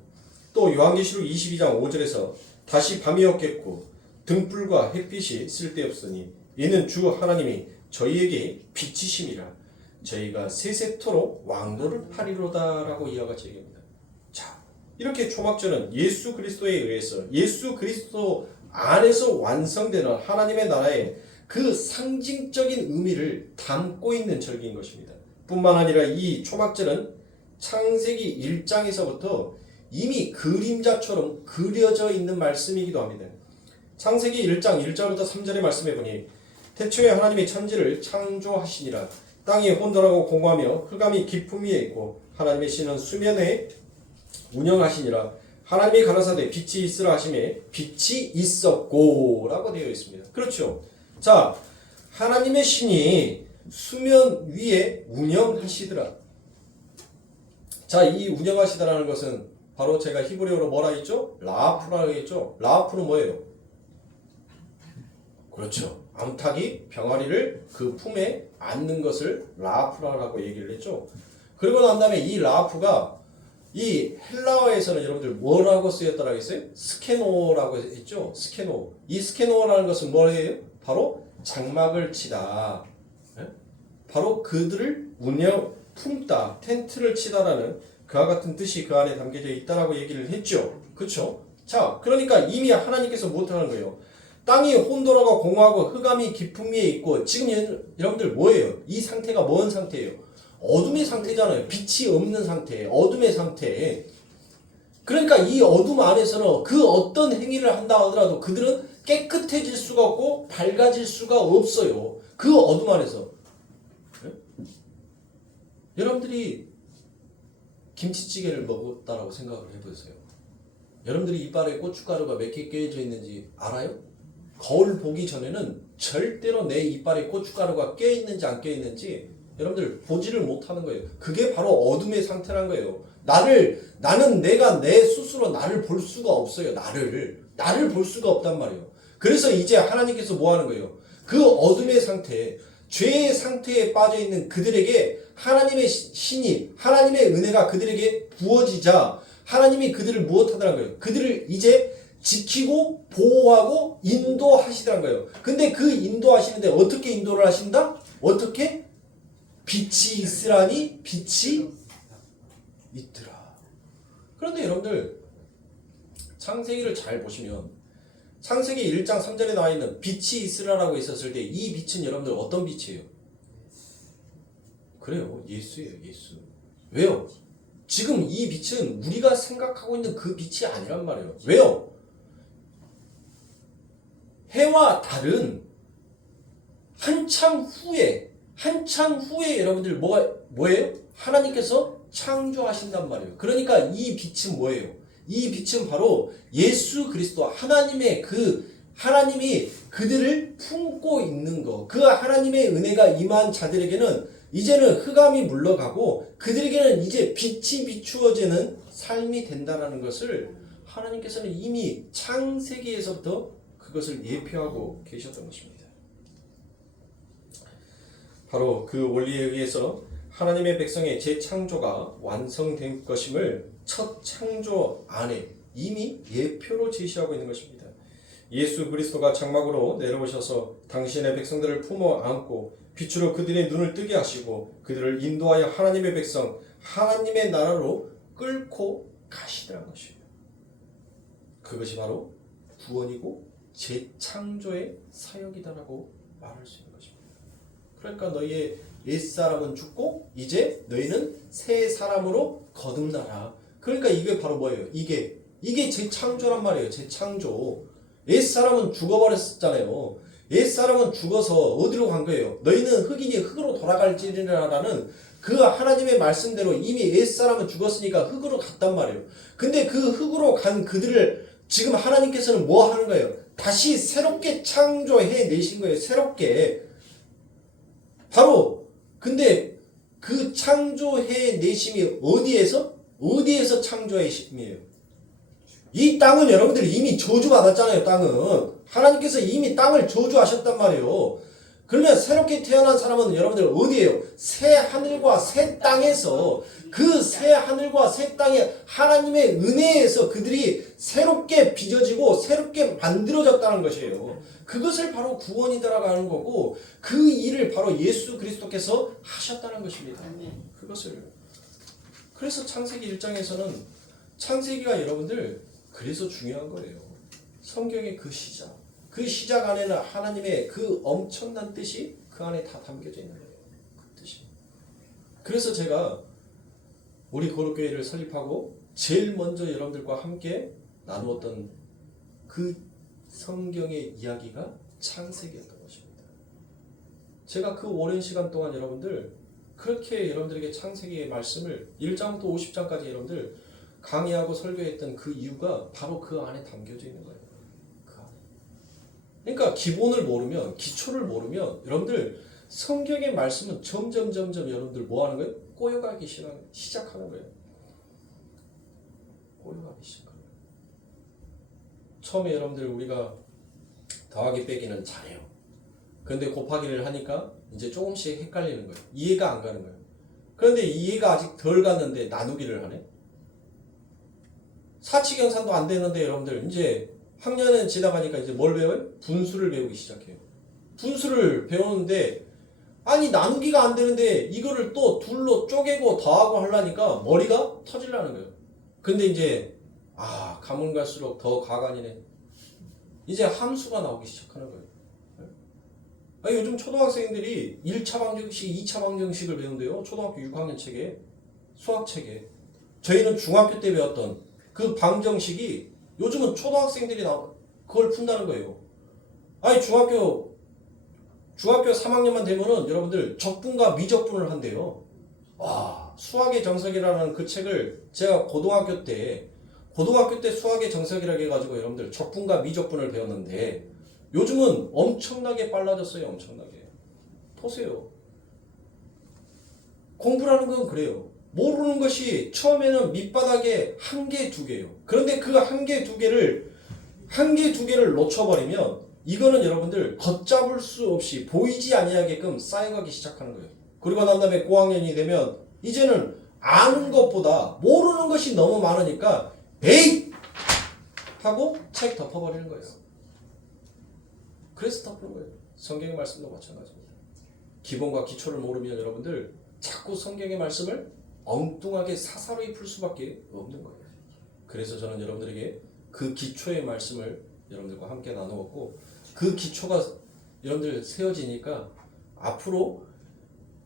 또 요한계시록 22장 5절에서 다시 밤이었겠고 등불과 햇빛이 쓸데없으니 이는 주 하나님이 저희에게 빛이심이라. 저희가 세세토록 왕노를 하리로다 라고 이와 같이 얘기합니다. 자, 이렇게 초막절은 예수 그리스도에 의해서 예수 그리스도 안에서 완성되는 하나님의 나라의 그 상징적인 의미를 담고 있는 절기인 것입니다. 뿐만 아니라 이 초막절은 창세기 1장에서부터 이미 그림자처럼 그려져 있는 말씀이기도 합니다. 창세기 1장 1절부터 3절의 말씀해 보니 태초에 하나님이 천지를 창조하시니라. 땅이 혼돈하고 공허하며 흑암이 깊음 위에 있고 하나님의 신은 수면에 운영하시니라. 하나님이 가라사대 빛이 있으라 하심에 빛이 있었고 라고 되어 있습니다. 그렇죠. 자, 하나님의 신이 수면 위에 운영하시더라. 자, 이 운영하시더라는 것은 바로 제가 히브리어로 뭐라 했죠? 라프라고 했죠. 라프는 뭐예요? 그렇죠. 암탉이 병아리를 그 품에 안는 것을 라프라라고 얘기를 했죠. 그리고 난 다음에 이 라프가 이 헬라어에서는 여러분들 뭐라고 쓰였다라고 했어요? 스케노라고 했죠. 스케노. 이 스케노라는 것은 뭐예요? 바로 장막을 치다. 바로 그들을 품다, 텐트를 치다라는 그와 같은 뜻이 그 안에 담겨져 있다라고 얘기를 했죠. 그렇죠? 자, 그러니까 이미 하나님께서 못하는 거예요. 땅이 혼돈하고 공허하고 흑암이 깊음 위에 있고 지금 여러분들 뭐예요? 이 상태가 뭔 상태예요? 어둠의 상태잖아요. 빛이 없는 상태, 어둠의 상태. 그러니까 이 어둠 안에서는 그 어떤 행위를 한다 하더라도 그들은 깨끗해질 수가 없고 밝아질 수가 없어요. 그 어둠 안에서. 네? 여러분들이 김치찌개를 먹었다라고 생각을 해보세요. 여러분들이 이빨에 고춧가루가 몇 개 껴져 있는지 알아요? 거울 보기 전에는 절대로 내 이빨에 고춧가루가 껴있는지 안 껴있는지 여러분들 보지를 못하는 거예요. 그게 바로 어둠의 상태란 거예요. 나는 내가 내 스스로 나를 볼 수가 없어요. 나를 볼 수가 없단 말이에요. 그래서 이제 하나님께서 뭐 하는 거예요? 그 어둠의 상태, 죄의 상태에 빠져 있는 그들에게 하나님의 신이, 하나님의 은혜가 그들에게 부어지자 하나님이 그들을 무엇하더란 거예요? 그들을 이제 지키고 보호하고 인도하시더란 거예요. 근데 그 인도하시는데 어떻게 인도를 하신다? 어떻게? 빛이 있으라니 빛이 있더라. 그런데 여러분들 창세기를 잘 보시면 창세기 1장 3절에 나와 있는 빛이 있으라라고 있었을 때 이 빛은 여러분들 어떤 빛이에요? 그래요. 예수예요. 예수. 왜요? 지금 이 빛은 우리가 생각하고 있는 그 빛이 아니란 말이에요. 왜요? 해와 달은 한참 후에 여러분들 뭐예요? 하나님께서 창조하신단 말이에요. 그러니까 이 빛은 뭐예요? 이 빛은 바로 예수 그리스도 하나님이 그들을 품고 있는 거. 그 하나님의 은혜가 임한 자들에게는 이제는 흑암이 물러가고 그들에게는 이제 빛이 비추어지는 삶이 된다는 것을 하나님께서는 이미 창세기에서부터 그것을 예표하고 계셨던 것입니다. 바로 그 원리에 의해서 하나님의 백성의 재창조가 완성된 것임을 첫 창조 안에 이미 예표로 제시하고 있는 것입니다. 예수 그리스도가 장막으로 내려오셔서 당신의 백성들을 품어 안고 빛으로 그들의 눈을 뜨게 하시고 그들을 인도하여 하나님의 백성, 하나님의 나라로 끌고 가시더라는 것이에요. 그것이 바로 구원이고 재창조의 사역이다라고 말할 수 있는 것입니다. 그러니까 너희의 옛사람은 죽고 이제 너희는 새 사람으로 거듭나라. 그러니까 이게 바로 뭐예요? 이게 재창조란 말이에요. 재창조. 옛사람은 죽어버렸잖아요. 옛사람은 죽어서 어디로 간 거예요? 너희는 흙이니 흙으로 돌아갈지니라라는 그 하나님의 말씀대로 이미 옛사람은 죽었으니까 흙으로 갔단 말이에요. 근데 그 흙으로 간 그들을 지금 하나님께서는 뭐 하는 거예요? 다시 새롭게 창조해 내신 거예요. 새롭게. 바로 근데 그 창조해 내심이 어디에서 창조해심이에요? 이 땅은 여러분들이 이미 저주받았잖아요. 땅은 하나님께서 이미 땅을 저주하셨단 말이에요. 그러면 새롭게 태어난 사람은 여러분들 어디에요? 새 하늘과 새 땅에서 그 새 하늘과 새 땅에 하나님의 은혜에서 그들이 새롭게 빚어지고 새롭게 만들어졌다는 것이에요. 그것을 바로 구원이다라고 하는 거고 그 일을 바로 예수 그리스도께서 하셨다는 것입니다. 그것을. 그래서 창세기 1장에서는 창세기가 여러분들 그래서 중요한 거예요. 성경의 그 시작 안에는 하나님의 그 엄청난 뜻이 그 안에 다 담겨져 있는 거예요. 그 뜻이. 그래서 제가 우리 거룩교회를 설립하고 제일 먼저 여러분들과 함께 나누었던 그 성경의 이야기가 창세기였던 것입니다. 제가 그 오랜 시간 동안 여러분들 그렇게 여러분들에게 창세기의 말씀을 1장부터 50장까지 여러분들 강의하고 설교했던 그 이유가 바로 그 안에 담겨져 있는 거예요. 그 안에. 그러니까 기본을 모르면, 기초를 모르면 여러분들 성경의 말씀은 점점 여러분들 뭐 하는 거예요? 꼬여가기 시작하는 거예요. 꼬여가기 시작하는 거예요. 처음에 여러분들 우리가 더하기 빼기는 잘해요. 그런데 곱하기를 하니까 이제 조금씩 헷갈리는 거예요. 이해가 안 가는 거예요. 그런데 이해가 아직 덜 갔는데 나누기를 하네? 사치경산도 안 되는데 여러분들 이제 학년은 지나가니까 이제 뭘 배워요? 분수를 배우기 시작해요. 분수를 배우는데 아니 나누기가 안 되는데 이거를 또 둘로 쪼개고 더하고 하려니까 머리가 터질라는 거예요. 근데 이제 가면 갈수록 더 가관이네. 이제 함수가 나오기 시작하는 거예요. 요즘 초등학생들이 1차 방정식, 2차 방정식을 배운대요. 초등학교 6학년 책에, 수학책에. 저희는 중학교 때 배웠던 그 방정식이 요즘은 초등학생들이 그걸 푼다는 거예요. 아니 중학교 3학년만 되면은 여러분들 적분과 미적분을 한대요. 수학의 정석이라는 그 책을 제가 고등학교 때 수학의 정석이라고 해가지고 여러분들 적분과 미적분을 배웠는데 요즘은 엄청나게 빨라졌어요. 엄청나게. 보세요. 공부라는 건 그래요. 모르는 것이 처음에는 밑바닥에 한 개, 두 개예요. 그런데 그 한 개, 두 개를 놓쳐버리면 이거는 여러분들 걷잡을 수 없이 보이지 아니하게끔 쌓여가기 시작하는 거예요. 그리고 난 다음에 고학년이 되면 이제는 아는 것보다 모르는 것이 너무 많으니까 에잇! 하고 책 덮어버리는 거예요. 그래서 덮는 거예요. 성경의 말씀도 마찬가지입니다. 기본과 기초를 모르면 여러분들 자꾸 성경의 말씀을 엉뚱하게 사사로이 풀 수밖에 없는 거예요. 그래서 저는 여러분들에게 그 기초의 말씀을 여러분들과 함께 나누었고 그 기초가 여러분들 세워지니까 앞으로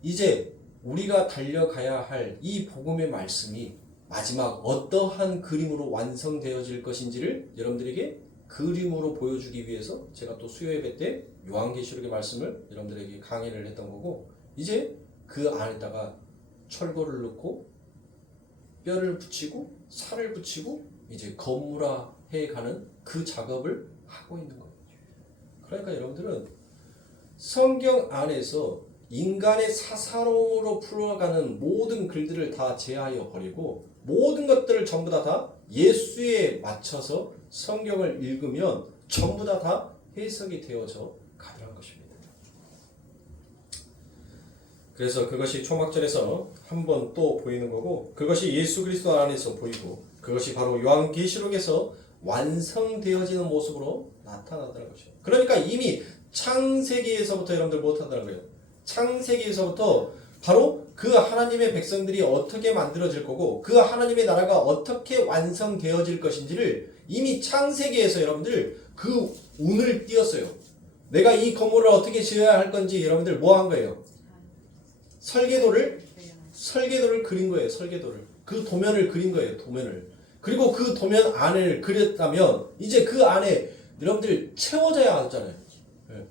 이제 우리가 달려가야 할 이 복음의 말씀이 마지막 어떠한 그림으로 완성되어질 것인지를 여러분들에게 그림으로 보여주기 위해서 제가 또 수요 예배 때 요한계시록의 말씀을 여러분들에게 강의를 했던 거고, 이제 그 안에다가 철거를 넣고 뼈를 붙이고 살을 붙이고 이제 건물화해 가는 그 작업을 하고 있는 거예요. 그러니까 여러분들은 성경 안에서 인간의 사사로움으로 풀어가는 모든 글들을 다 제하여 버리고 모든 것들을 전부 다 예수에 맞춰서 성경을 읽으면 전부 다 해석이 되어져 가더란 것입니다. 그래서 그것이 초막절에서 한번 또 보이는 거고, 그것이 예수 그리스도 안에서 보이고, 그것이 바로 요한계시록에서 완성되어지는 모습으로 나타나더라는 것이죠. 그러니까 이미 창세기에서부터 여러분들 못하더라는 거예요. 창세기에서부터 바로 그 하나님의 백성들이 어떻게 만들어질 거고 그 하나님의 나라가 어떻게 완성되어질 것인지를 이미 창세기에서 여러분들 그 운을 띄었어요. 내가 이 건물을 어떻게 지어야 할 건지 여러분들 뭐 한 거예요? 설계도를 그린 거예요. 설계도를. 그 도면을 그린 거예요. 도면을. 그리고 그 도면 안을 그렸다면 이제 그 안에 여러분들 채워져야 하잖아요. 네.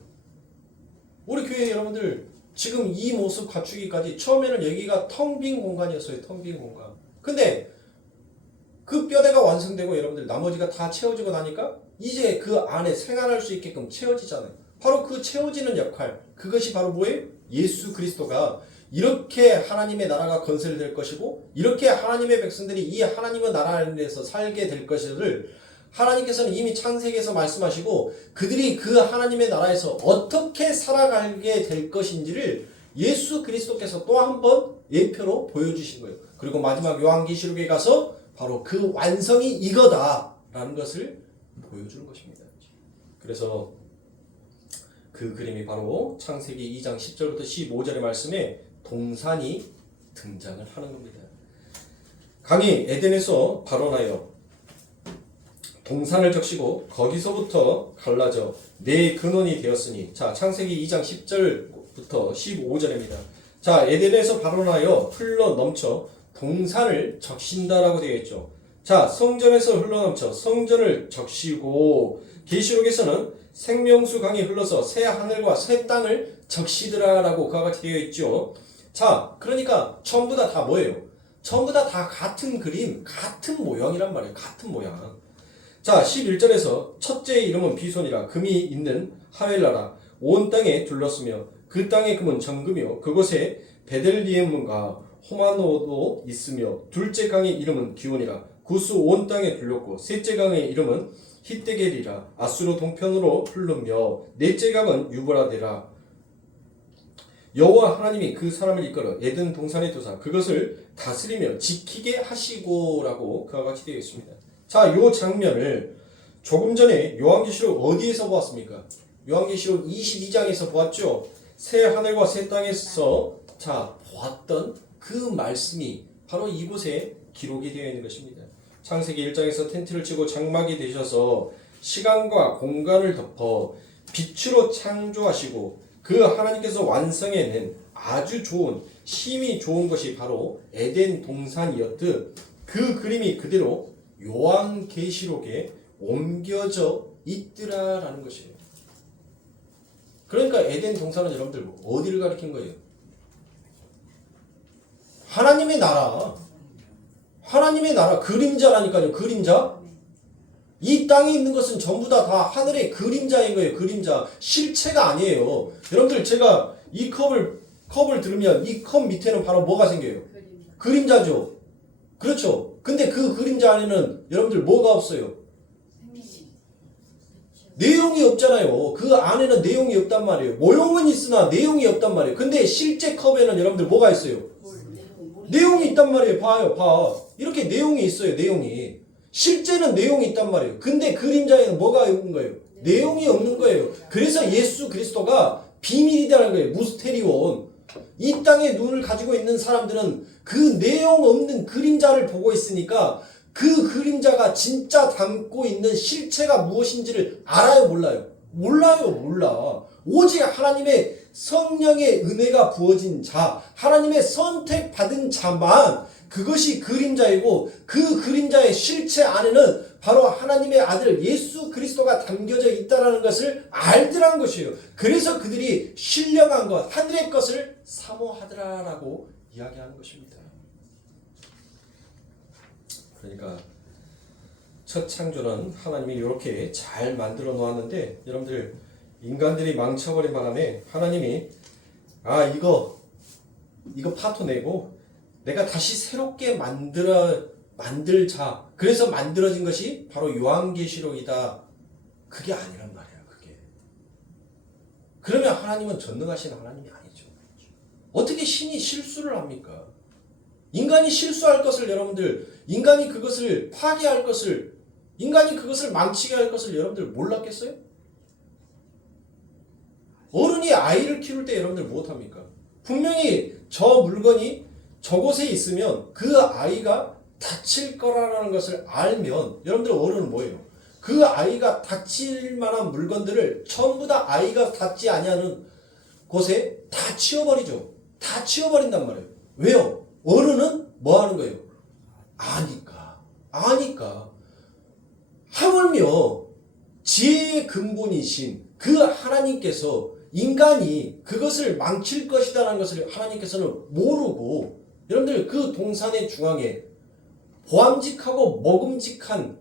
우리 교회 여러분들 지금 이 모습 갖추기까지 처음에는 여기가 텅 빈 공간이었어요. 텅 빈 공간. 근데 그 뼈대가 완성되고 여러분들 나머지가 다 채워지고 나니까 이제 그 안에 생활할 수 있게끔 채워지잖아요. 바로 그 채워지는 역할, 그것이 바로 뭐예요? 예수 그리스도가 이렇게 하나님의 나라가 건설될 것이고 이렇게 하나님의 백성들이 이 하나님의 나라 안에서 살게 될 것을 하나님께서는 이미 창세기에서 말씀하시고 그들이 그 하나님의 나라에서 어떻게 살아가게 될 것인지를 예수 그리스도께서 또 한 번 예표로 보여주신 거예요. 그리고 마지막 요한계시록에 가서 바로 그 완성이 이거다라는 것을 보여주는 것입니다. 그래서 그 그림이 바로 창세기 2장 10절부터 15절의 말씀에 동산이 등장을 하는 겁니다. 강이 에덴에서 발원하여 동산을 적시고 거기서부터 갈라져 네 근원이 되었으니, 자 창세기 2장 10절부터 15절입니다. 자 에덴에서 발원하여 흘러 넘쳐 동산을 적신다라고 되어 있죠. 자 성전에서 흘러 넘쳐 성전을 적시고, 계시록에서는 생명수 강이 흘러서 새 하늘과 새 땅을 적시더라라고 그와 같이 되어 있죠. 자 그러니까 전부 다 뭐예요? 전부 다 같은 그림, 같은 모양이란 말이에요. 같은 모양. 자 11절에서 첫째의 이름은 비손이라 금이 있는 하웰라라 온 땅에 둘렀으며 그 땅의 금은 정금이요 그곳에 베들리헴과 호마노도 있으며 둘째 강의 이름은 기온이라 구스 온 땅에 둘렸고 셋째 강의 이름은 히데겔이라 아수르 동편으로 흐르며 넷째 강은 유브라데라. 여호와 하나님이 그 사람을 이끌어 에덴 동산에 두사 그것을 다스리며 지키게 하시고라고 그와 같이 되어 있습니다. 자, 요 장면을 조금 전에 요한계시록 어디에서 보았습니까? 요한계시록 22장에서 보았죠. 새 하늘과 새 땅에서 자 보았던 그 말씀이 바로 이곳에 기록이 되어 있는 것입니다. 창세기 1장에서 텐트를 치고 장막이 되셔서 시간과 공간을 덮어 빛으로 창조하시고 그 하나님께서 완성해낸 아주 좋은 힘이 좋은 것이 바로 에덴 동산이었듯 그 그림이 그대로 요한계시록에 옮겨져 있더라라는 것이에요. 그러니까 에덴 동산은 여러분들 어디를 가리킨 거예요? 하나님의 나라. 하나님의 나라 그림자라니까요. 그림자. 이 땅에 있는 것은 전부 다 하늘의 그림자인 거예요. 그림자. 실체가 아니에요. 여러분들 제가 이 컵을 들으면 이 컵 밑에는 바로 뭐가 생겨요? 그림자죠. 그렇죠. 근데 그 그림자 안에는 여러분들 뭐가 없어요? 내용이 없잖아요. 그 안에는 내용이 없단 말이에요. 모형은 있으나 내용이 없단 말이에요. 근데 실제 컵에는 여러분들 뭐가 있어요? 내용이 있단 말이에요. 봐요. 봐. 이렇게 내용이 있어요. 내용이. 실제는 내용이 있단 말이에요. 근데 그림자에는 뭐가 없는 거예요? 내용이 없는 거예요. 그래서 예수 그리스도가 비밀이라는 거예요. 무스테리온. 이 땅에 눈을 가지고 있는 사람들은 그 내용 없는 그림자를 보고 있으니까 그 그림자가 진짜 담고 있는 실체가 무엇인지를 알아요? 몰라요? 몰라요. 몰라. 오직 하나님의 성령의 은혜가 부어진 자, 하나님의 선택받은 자만 그것이 그림자이고 그 그림자의 실체 안에는 바로 하나님의 아들 예수 그리스도가 담겨져 있다는 것을 알더라는 것이에요. 그래서 그들이 신령한 것, 하늘의 것을 사모하더라라고 이야기하는 것입니다. 그러니까 첫 창조는 하나님이 이렇게 잘 만들어 놓았는데 여러분들 인간들이 망쳐버린 바람에 하나님이 이거 파토 내고 내가 다시 새롭게 만들자. 그래서 만들어진 것이 바로 요한계시록이다. 그게 아니란 말이야. 그게. 그러면 하나님은 전능하신 하나님이 아니죠. 어떻게 신이 실수를 합니까? 인간이 실수할 것을 여러분들, 인간이 그것을 파괴할 것을, 인간이 그것을 망치게 할 것을 여러분들 몰랐겠어요? 어른이 아이를 키울 때 여러분들 무엇합니까? 분명히 저 물건이 저곳에 있으면 그 아이가 다칠 거라는 것을 알면 여러분들 어른은 뭐예요? 그 아이가 다칠 만한 물건들을 전부 다 아이가 닿지 아니하는 곳에 다 치워버리죠. 다 치워버린단 말이에요. 왜요? 어른은 뭐 하는 거예요? 아니까. 하물며 지혜의 근본이신 그 하나님께서 인간이 그것을 망칠 것이다라는 것을 하나님께서는 모르고 여러분들 그 동산의 중앙에 보암직하고 먹음직한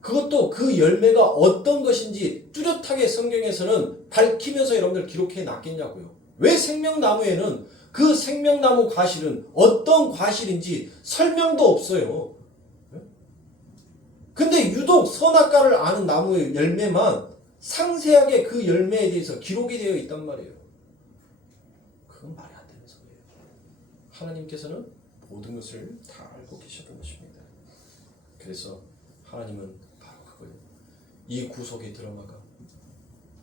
그것도 그 열매가 어떤 것인지 뚜렷하게 성경에서는 밝히면서 여러분들 기록해 놨겠냐고요. 왜 생명나무에는 그 생명나무 과실은 어떤 과실인지 설명도 없어요. 근데 유독 선악과를 아는 나무의 열매만 상세하게 그 열매에 대해서 기록이 되어 있단 말이에요. 그건 말이 안 되는 소리예요. 하나님께서는 모든 것을 다 알고 계셨던 것입니다. 그래서 하나님은 바로 그거예요. 이 구속에 들어가가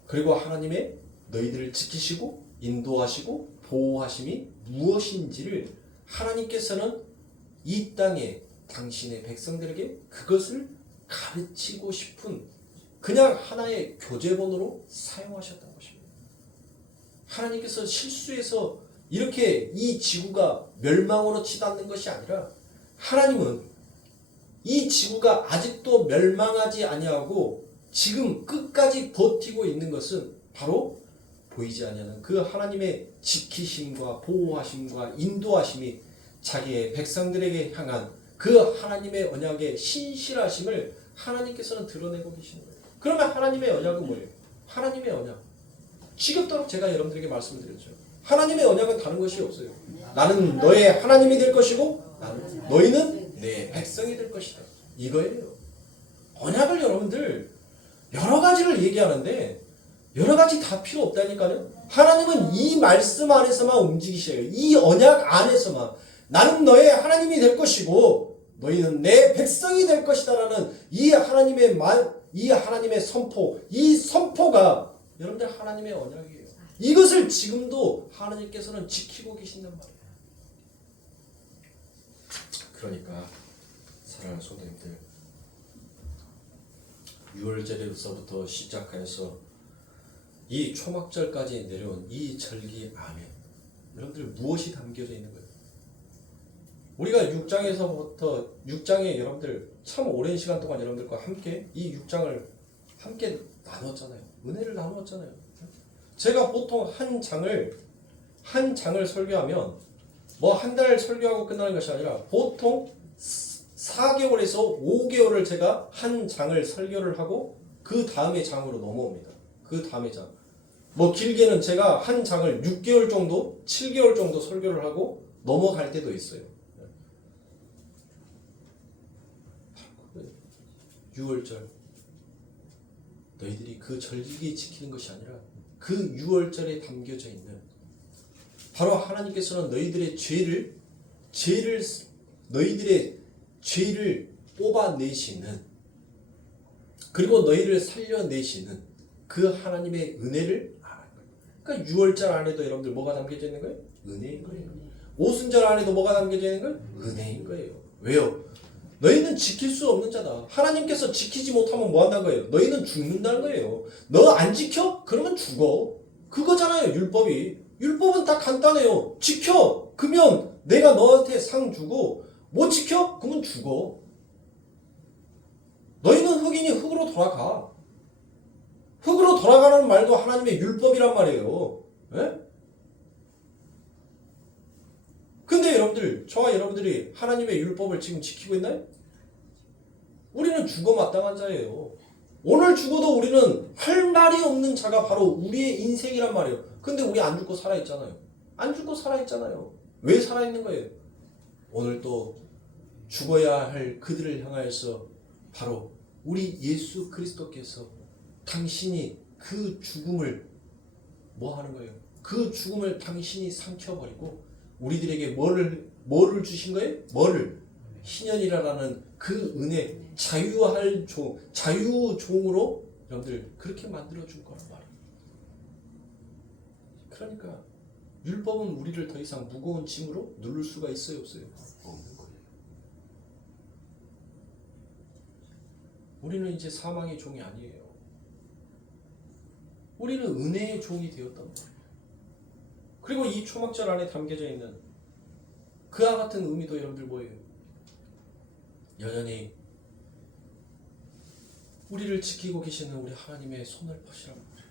그리고 하나님의 너희들을 지키시고 인도하시고 보호하심이 무엇인지를 하나님께서는 이 땅에 당신의 백성들에게 그것을 가르치고 싶은 그냥 하나의 교재본으로 사용하셨던 것입니다. 하나님께서 실수해서 이렇게 이 지구가 멸망으로 치닫는 것이 아니라 하나님은 이 지구가 아직도 멸망하지 아니하고 지금 끝까지 버티고 있는 것은 바로 보이지 아니하는 그 하나님의 지키심과 보호하심과 인도하심이 자기의 백성들에게 향한 그 하나님의 언약의 신실하심을 하나님께서는 드러내고 계시는 거예요. 그러면 하나님의 언약은 뭐예요? 하나님의 언약. 지겹도록 제가 여러분들에게 말씀드렸죠. 하나님의 언약은 다른 것이 없어요. 나는 너의 하나님이 될 것이고 너희는 내 백성이 될 것이다. 이거예요. 언약을 여러분들 여러 가지를 얘기하는데 여러 가지 다 필요 없다니까요. 하나님은 이 말씀 안에서만 움직이셔요. 이 언약 안에서만 나는 너의 하나님이 될 것이고 너희는 내 백성이 될 것이다라는 이 하나님의 말, 이 하나님의 선포, 이 선포가 여러분들 하나님의 언약이에요. 이것을 지금도 하나님께서는 지키고 계신단 말이에요. 그러니까 사랑하는 성도님들, 유월절에서부터 시작해서 이 초막절까지 내려온 이 절기 안에 여러분들 무엇이 담겨져 있는 거예요? 우리가 6장에서부터 6장에 여러분들 참 오랜 시간 동안 여러분들과 함께 이 6장을 함께 나눴잖아요. 은혜를 나누었잖아요. 제가 보통 한 장을 설교하면 뭐 한 달 설교하고 끝나는 것이 아니라 보통 4개월에서 5개월을 제가 한 장을 설교를 하고 그 다음에 장으로 넘어옵니다. 그 다음에 장. 뭐 길게는 제가 한 장을 6개월 정도, 7개월 정도 설교를 하고 넘어갈 때도 있어요. 6월절. 너희들이 그 절기 지키는 것이 아니라 그 6월절에 담겨져 있는 바로 하나님께서는 너희들의 너희들의 죄를 뽑아내시는 그리고 너희를 살려내시는 그 하나님의 은혜를 알아요. 그러니까 6월절 안에도 여러분들 뭐가 담겨져 있는 거예요? 은혜인 거예요. 오순절 안에도 뭐가 담겨져 있는 거예요? 은혜인 거예요. 왜요? 너희는 지킬 수 없는 자다. 하나님께서 지키지 못하면 뭐 한다는 거예요? 너희는 죽는다는 거예요. 너 안 지켜? 그러면 죽어. 그거잖아요. 율법이. 율법은 딱 간단해요. 지켜. 그러면 내가 너한테 상 주고 못 지켜? 그러면 죽어. 너희는 흙이니 흙으로 돌아가. 흙으로 돌아가라는 말도 하나님의 율법이란 말이에요. 예? 근데 여러분들, 저와 여러분들이 하나님의 율법을 지금 지키고 있나요? 우리는 죽어 마땅한 자예요. 오늘 죽어도 우리는 할 말이 없는 자가 바로 우리의 인생이란 말이에요. 근데 우리 안 죽고 살아있잖아요. 안 죽고 살아있잖아요. 왜 살아있는 거예요? 오늘 또 죽어야 할 그들을 향하여서 바로 우리 예수 그리스도께서 당신이 그 죽음을 뭐 하는 거예요? 그 죽음을 당신이 삼켜버리고 우리들에게 뭐를 주신 거예요? 뭐를? 희년이라는 그 은혜, 자유종으로 여러분들 그렇게 만들어준 거란 말이에요. 그러니까 율법은 우리를 더 이상 무거운 짐으로 누를 수가 있어요, 없어요? 없는 거예요. 우리는 이제 사망의 종이 아니에요. 우리는 은혜의 종이 되었단 말이에요. 그리고 이 초막절 안에 담겨져 있는 그와 같은 의미도 여러분들 뭐예요? 여전히 우리를 지키고 계시는 우리 하나님의 손을 뻗으란 말이에요.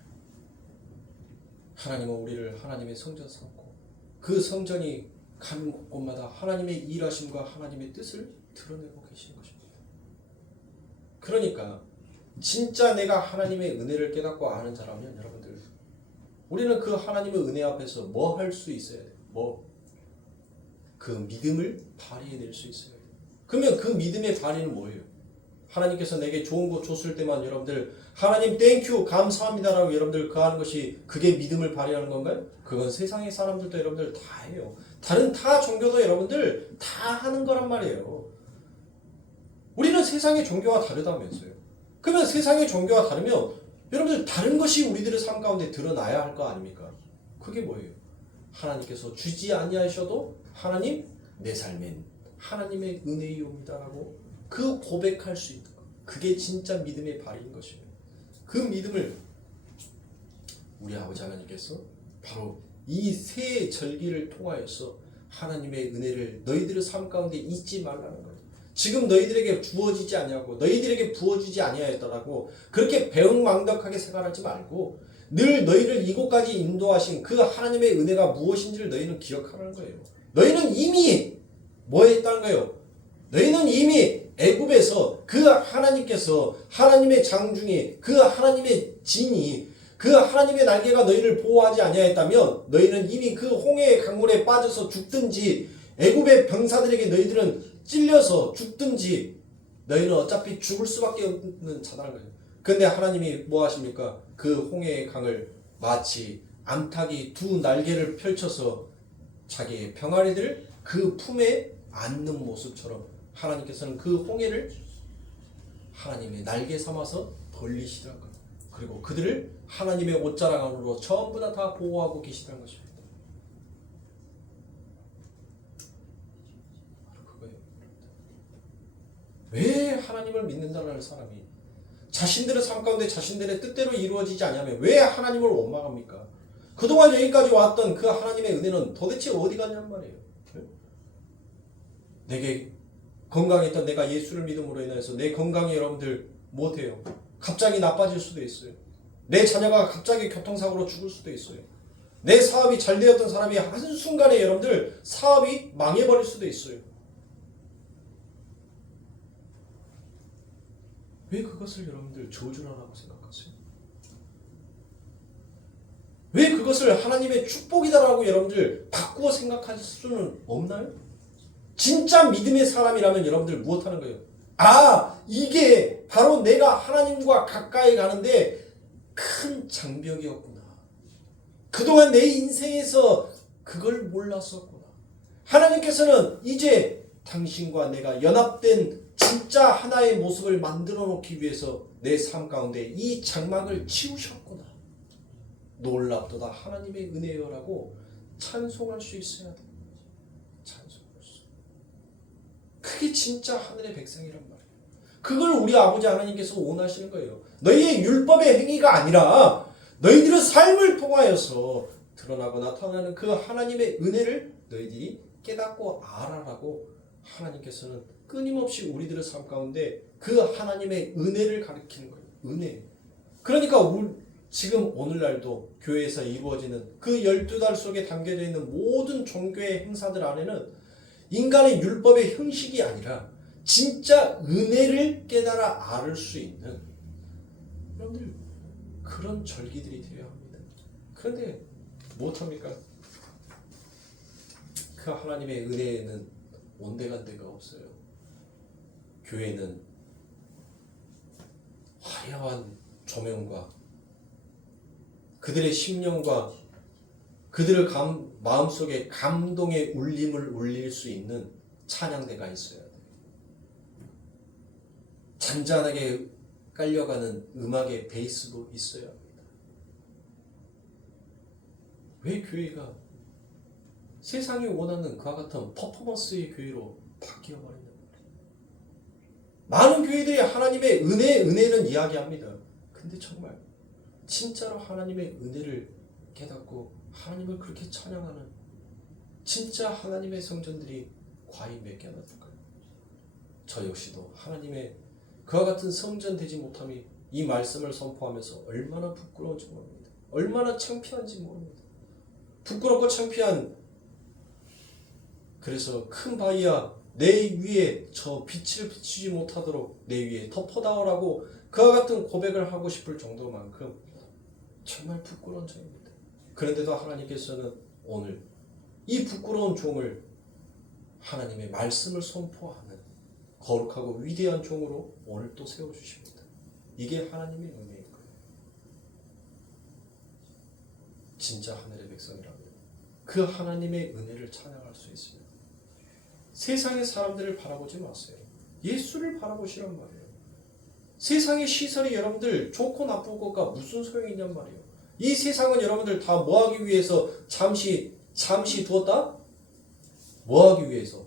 하나님은 우리를 하나님의 성전 삼고 그 성전이 가는 곳곳마다 하나님의 일하심과 하나님의 뜻을 드러내고 계신 것입니다. 그러니까 진짜 내가 하나님의 은혜를 깨닫고 아는 자라면 여러분들 우리는 그 하나님의 은혜 앞에서 뭐 할 수 있어야 돼요? 그 믿음을 발휘해낼 수 있어야 돼요. 그러면 그 믿음의 발휘는 뭐예요? 하나님께서 내게 좋은 거 줬을 때만 여러분들 하나님 땡큐 감사합니다라고 여러분들 그 하는 것이 그게 믿음을 발휘하는 건가요? 그건 세상의 사람들도 여러분들 다 해요. 다른 타 종교도 여러분들 다 하는 거란 말이에요. 우리는 세상의 종교와 다르다면서요. 그러면 세상의 종교와 다르면 여러분들 다른 것이 우리들의 삶 가운데 드러나야 할 거 아닙니까? 그게 뭐예요? 하나님께서 주지 아니하셔도 하나님 내 삶엔 하나님의 은혜이옵니다라고 그 고백할 수 있는 것. 그게 진짜 믿음의 발휘인 것입니다. 그 믿음을 우리 아버지 하나님께서 바로 이 새 절기를 통하여서 하나님의 은혜를 너희들의 삶 가운데 잊지 말라는 거예요. 지금 너희들에게 주어지지 아니하고 너희들에게 부어지지 아니하였다라고 그렇게 배은망덕하게 생각하지 말고 늘 너희를 이곳까지 인도하신 그 하나님의 은혜가 무엇인지를 너희는 기억하라는 거예요. 너희는 이미 뭐 했다는 거예요? 너희는 이미 애굽에서 그 하나님께서 하나님의 장중이 그 하나님의 진이 그 하나님의 날개가 너희를 보호하지 아니하였다면 너희는 이미 그 홍해의 강물에 빠져서 죽든지 애굽의 병사들에게 너희들은 찔려서 죽든지 너희는 어차피 죽을 수밖에 없는 자라는 거예요. 그런데 하나님이 뭐 하십니까? 그 홍해의 강을 마치 암탉이 두 날개를 펼쳐서 자기의 병아리들을 그 품에 안는 모습처럼 하나님께서는 그 홍해를 하나님의 날개 삼아서 벌리시더란 거예요. 그리고 그들을 하나님의 옷자락 안으로 전부 다 보호하고 계시다는 것입니다. 왜 하나님을 믿는다는 사람이 자신들의 삶 가운데 자신들의 뜻대로 이루어지지 않으면 왜 하나님을 원망합니까? 그동안 여기까지 왔던 그 하나님의 은혜는 도대체 어디 갔냔 말이에요. 내게 건강했던 내가 예수를 믿음으로 인해서 내 건강이 여러분들 못해요. 갑자기 나빠질 수도 있어요. 내 자녀가 갑자기 교통사고로 죽을 수도 있어요. 내 사업이 잘 되었던 사람이 한순간에 여러분들 사업이 망해버릴 수도 있어요. 왜 그것을 여러분들 저주라고 생각하세요? 왜 그것을 하나님의 축복이다라고 여러분들 바꾸어 생각할 수는 없나요? 진짜 믿음의 사람이라면 여러분들 무엇하는 거예요? 아, 이게 바로 내가 하나님과 가까이 가는데 큰 장벽이었구나. 그동안 내 인생에서 그걸 몰랐었구나. 하나님께서는 이제 당신과 내가 연합된 진짜 하나의 모습을 만들어 놓기 위해서 내 삶 가운데 이 장막을 치우셨구나. 놀랍도다 하나님의 은혜여라고 찬송할 수 있어야 돼. 찬송할 수. 그게 진짜 하늘의 백성이란 말이에요. 그걸 우리 아버지 하나님께서 원하시는 거예요. 너희의 율법의 행위가 아니라 너희들의 삶을 통하여서 드러나고 나타나는 그 하나님의 은혜를 너희들이 깨닫고 알아라고 하나님께서는 끊임없이 우리들의 삶 가운데 그 하나님의 은혜를 가리키는 거예요. 은혜. 그러니까 지금 오늘날도 교회에서 이루어지는 그 12달 속에 담겨져 있는 모든 종교의 행사들 안에는 인간의 율법의 형식이 아니라 진짜 은혜를 깨달아 알을 수 있는 여러분들 그런 절기들이 되어야 합니다. 그런데 못합니까? 그 하나님의 은혜에는 온데간데가 없어요. 교회는 화려한 조명과 그들의 심령과 그들의 마음속에 감동의 울림을 울릴 수 있는 찬양대가 있어야 돼요. 잔잔하게 깔려가는 음악의 베이스도 있어야 합니다. 왜 교회가 세상이 원하는 그와 같은 퍼포먼스의 교회로 바뀌어버리는 거예요? 많은 교회들이 하나님의 은혜는 이야기합니다. 근데 정말 진짜로 하나님의 은혜를 깨닫고 하나님을 그렇게 찬양하는 진짜 하나님의 성전들이 과연 몇 개나 될까요? 저 역시도 하나님의 그와 같은 성전 되지 못함이 이 말씀을 선포하면서 얼마나 부끄러운지 모릅니다. 얼마나 창피한지 모릅니다. 부끄럽고 창피한 그래서 큰 바위야 내 위에 저 빛을 비추지 못하도록 내 위에 덮어다오라고 그와 같은 고백을 하고 싶을 정도만큼 정말 부끄러운 점입니다. 그런데도 하나님께서는 오늘 이 부끄러운 종을 하나님의 말씀을 선포하는 거룩하고 위대한 종으로 오늘 또 세워주십니다. 이게 하나님의 은혜인 거예요. 진짜 하늘의 백성이라면 그 하나님의 은혜를 찬양할 수 있습니다. 세상의 사람들을 바라보지 마세요. 예수를 바라보시란 말이에요. 세상의 시설이 여러분들 좋고 나쁘고가 무슨 소용이 있냔 말이에요. 이 세상은 여러분들 다 뭐하기 위해서 잠시 두었다? 뭐하기 위해서?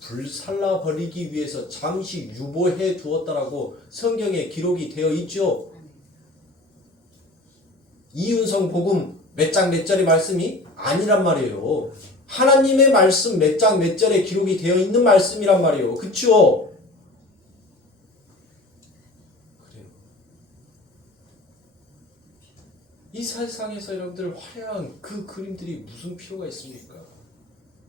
불살라 버리기 위해서 잠시 유보해 두었다라고 성경에 기록이 되어 있죠. 이윤성 복음 몇 장 몇 절의 말씀이 아니란 말이에요. 하나님의 말씀 몇 장 몇 절에 기록이 되어 있는 말씀이란 말이에요. 그쵸? 그래요. 이 세상에서 여러분들 화려한 그 그림들이 무슨 필요가 있습니까?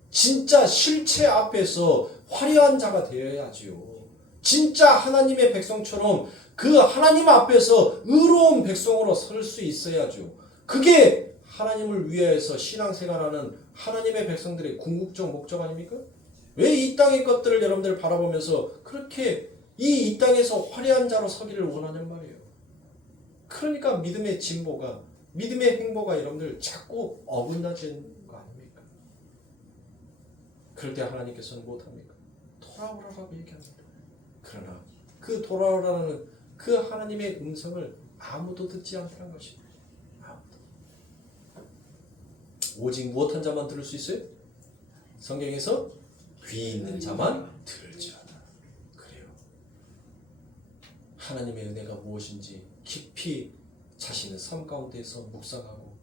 진짜 실체 앞에서 화려한 자가 되어야지요. 진짜 하나님의 백성처럼 그 하나님 앞에서 의로운 백성으로 설 수 있어야죠. 그게 하나님을 위해서 신앙생활하는 하나님의 백성들의 궁극적 목적 아닙니까? 왜 이 땅의 것들을 여러분들 바라보면서 그렇게 이 땅에서 화려한 자로 서기를 원하는 말이에요. 그러니까 믿음의 진보가 믿음의 행보가 여러분들 자꾸 어긋나지는 거 아닙니까? 그럴 때 하나님께서는 못합니까? 돌아오라고 얘기합니다. 그러나 그 돌아오라는 그 하나님의 음성을 아무도 듣지 않다는 것입니다. 아무도. 오직 무엇한 자만 들을 수 있어요? 성경에서 귀 있는 자만 들을지어다. 그래요. 하나님의 은혜가 무엇인지 깊이 자신의 삶 가운데에서 묵상하고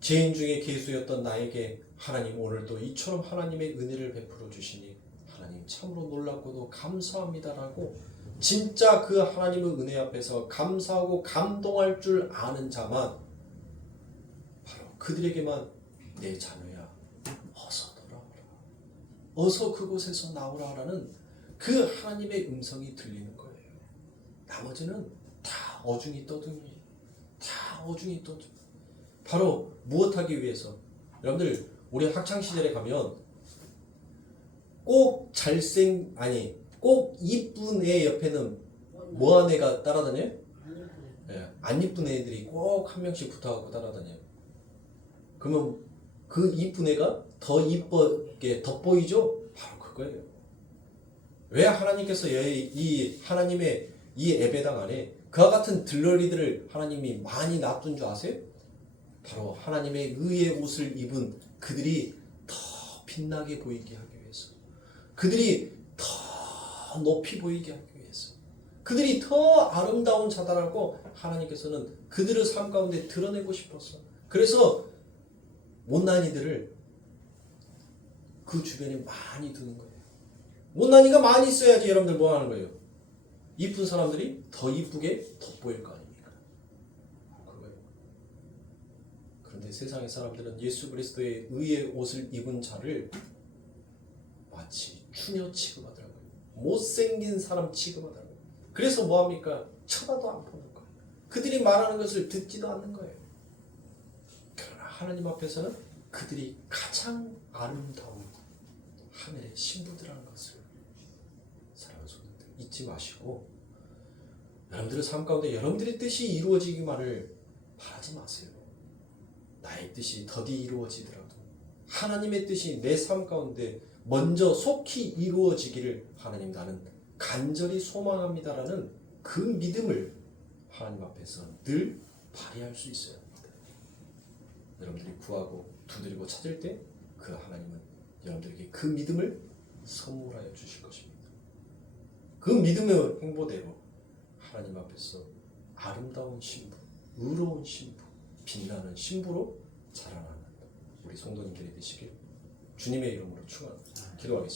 죄인 중에 괴수였던 나에게 하나님 오늘도 이처럼 하나님의 은혜를 베풀어 주시니 하나님 참으로 놀랍고도 감사합니다라고 진짜 그 하나님의 은혜 앞에서 감사하고 감동할 줄 아는 자만 바로 그들에게만 내 자녀야 어서 돌아오라 어서 그곳에서 나오라라는 그 하나님의 음성이 들리는 거예요. 나머지는 다 어중이 떠둥이 다 어중이 떠둥이 바로 무엇하기 위해서 여러분들 우리 학창시절에 가면 꼭 꼭 이쁜 애 옆에는 뭐한 애가 따라다녀요? 예, 안 이쁜 애들이 꼭 한 명씩 붙어갖고 따라다녀요. 그러면 그 이쁜 애가 더 이쁘게 돋보이죠? 바로 그거예요. 왜 하나님께서 이 하나님의 이 예배당 안에 그와 같은 들러리들을 하나님이 많이 놔둔 줄 아세요? 바로 하나님의 의의 옷을 입은 그들이 더 빛나게 보이게 하기 위해서 그들이 더 높이 보이게 하기 위해서 그들이 더 아름다운 자다라고 하나님께서는 그들의 삶 가운데 드러내고 싶었어. 그래서 못난 이들을 그 주변에 많이 두는 거예요. 못난 이가 많이 있어야지 여러분들 뭐 하는 거예요? 이쁜 사람들이 더 이쁘게 돋보일 거 아닙니까? 그거예요. 그런데 세상의 사람들은 예수 그리스도의 의의 옷을 입은 자를 마치 추녀 취급하더라고요. 못생긴 사람 취급하더라고요. 그래서 뭐합니까? 쳐다도 안 보는 거예요. 그들이 말하는 것을 듣지도 않는 거예요. 그러나 하나님 앞에서는 그들이 가장 아름다운 하늘의 신부들이라는 것을 사랑하는 성도들 잊지 마시고 여러분들의 삶 가운데 여러분들의 뜻이 이루어지기만을 바라지 마세요. 나의 뜻이 더디 이루어지더라도 하나님의 뜻이 내 삶 가운데 먼저 속히 이루어지기를 하나님 나는 간절히 소망합니다라는 그 믿음을 하나님 앞에서 늘 발휘할 수 있어야 합니다. 여러분들이 구하고 두드리고 찾을 때 그 하나님은 여러분들에게 그 믿음을 선물하여 주실 것입니다. 그 믿음의 행보대로 하나님 앞에서 아름다운 신부, 의로운 신부, 빛나는 신부로 자라나는 우리 성도님들이 되시길 주님의 이름으로 축원합니다. 기도하겠습니다.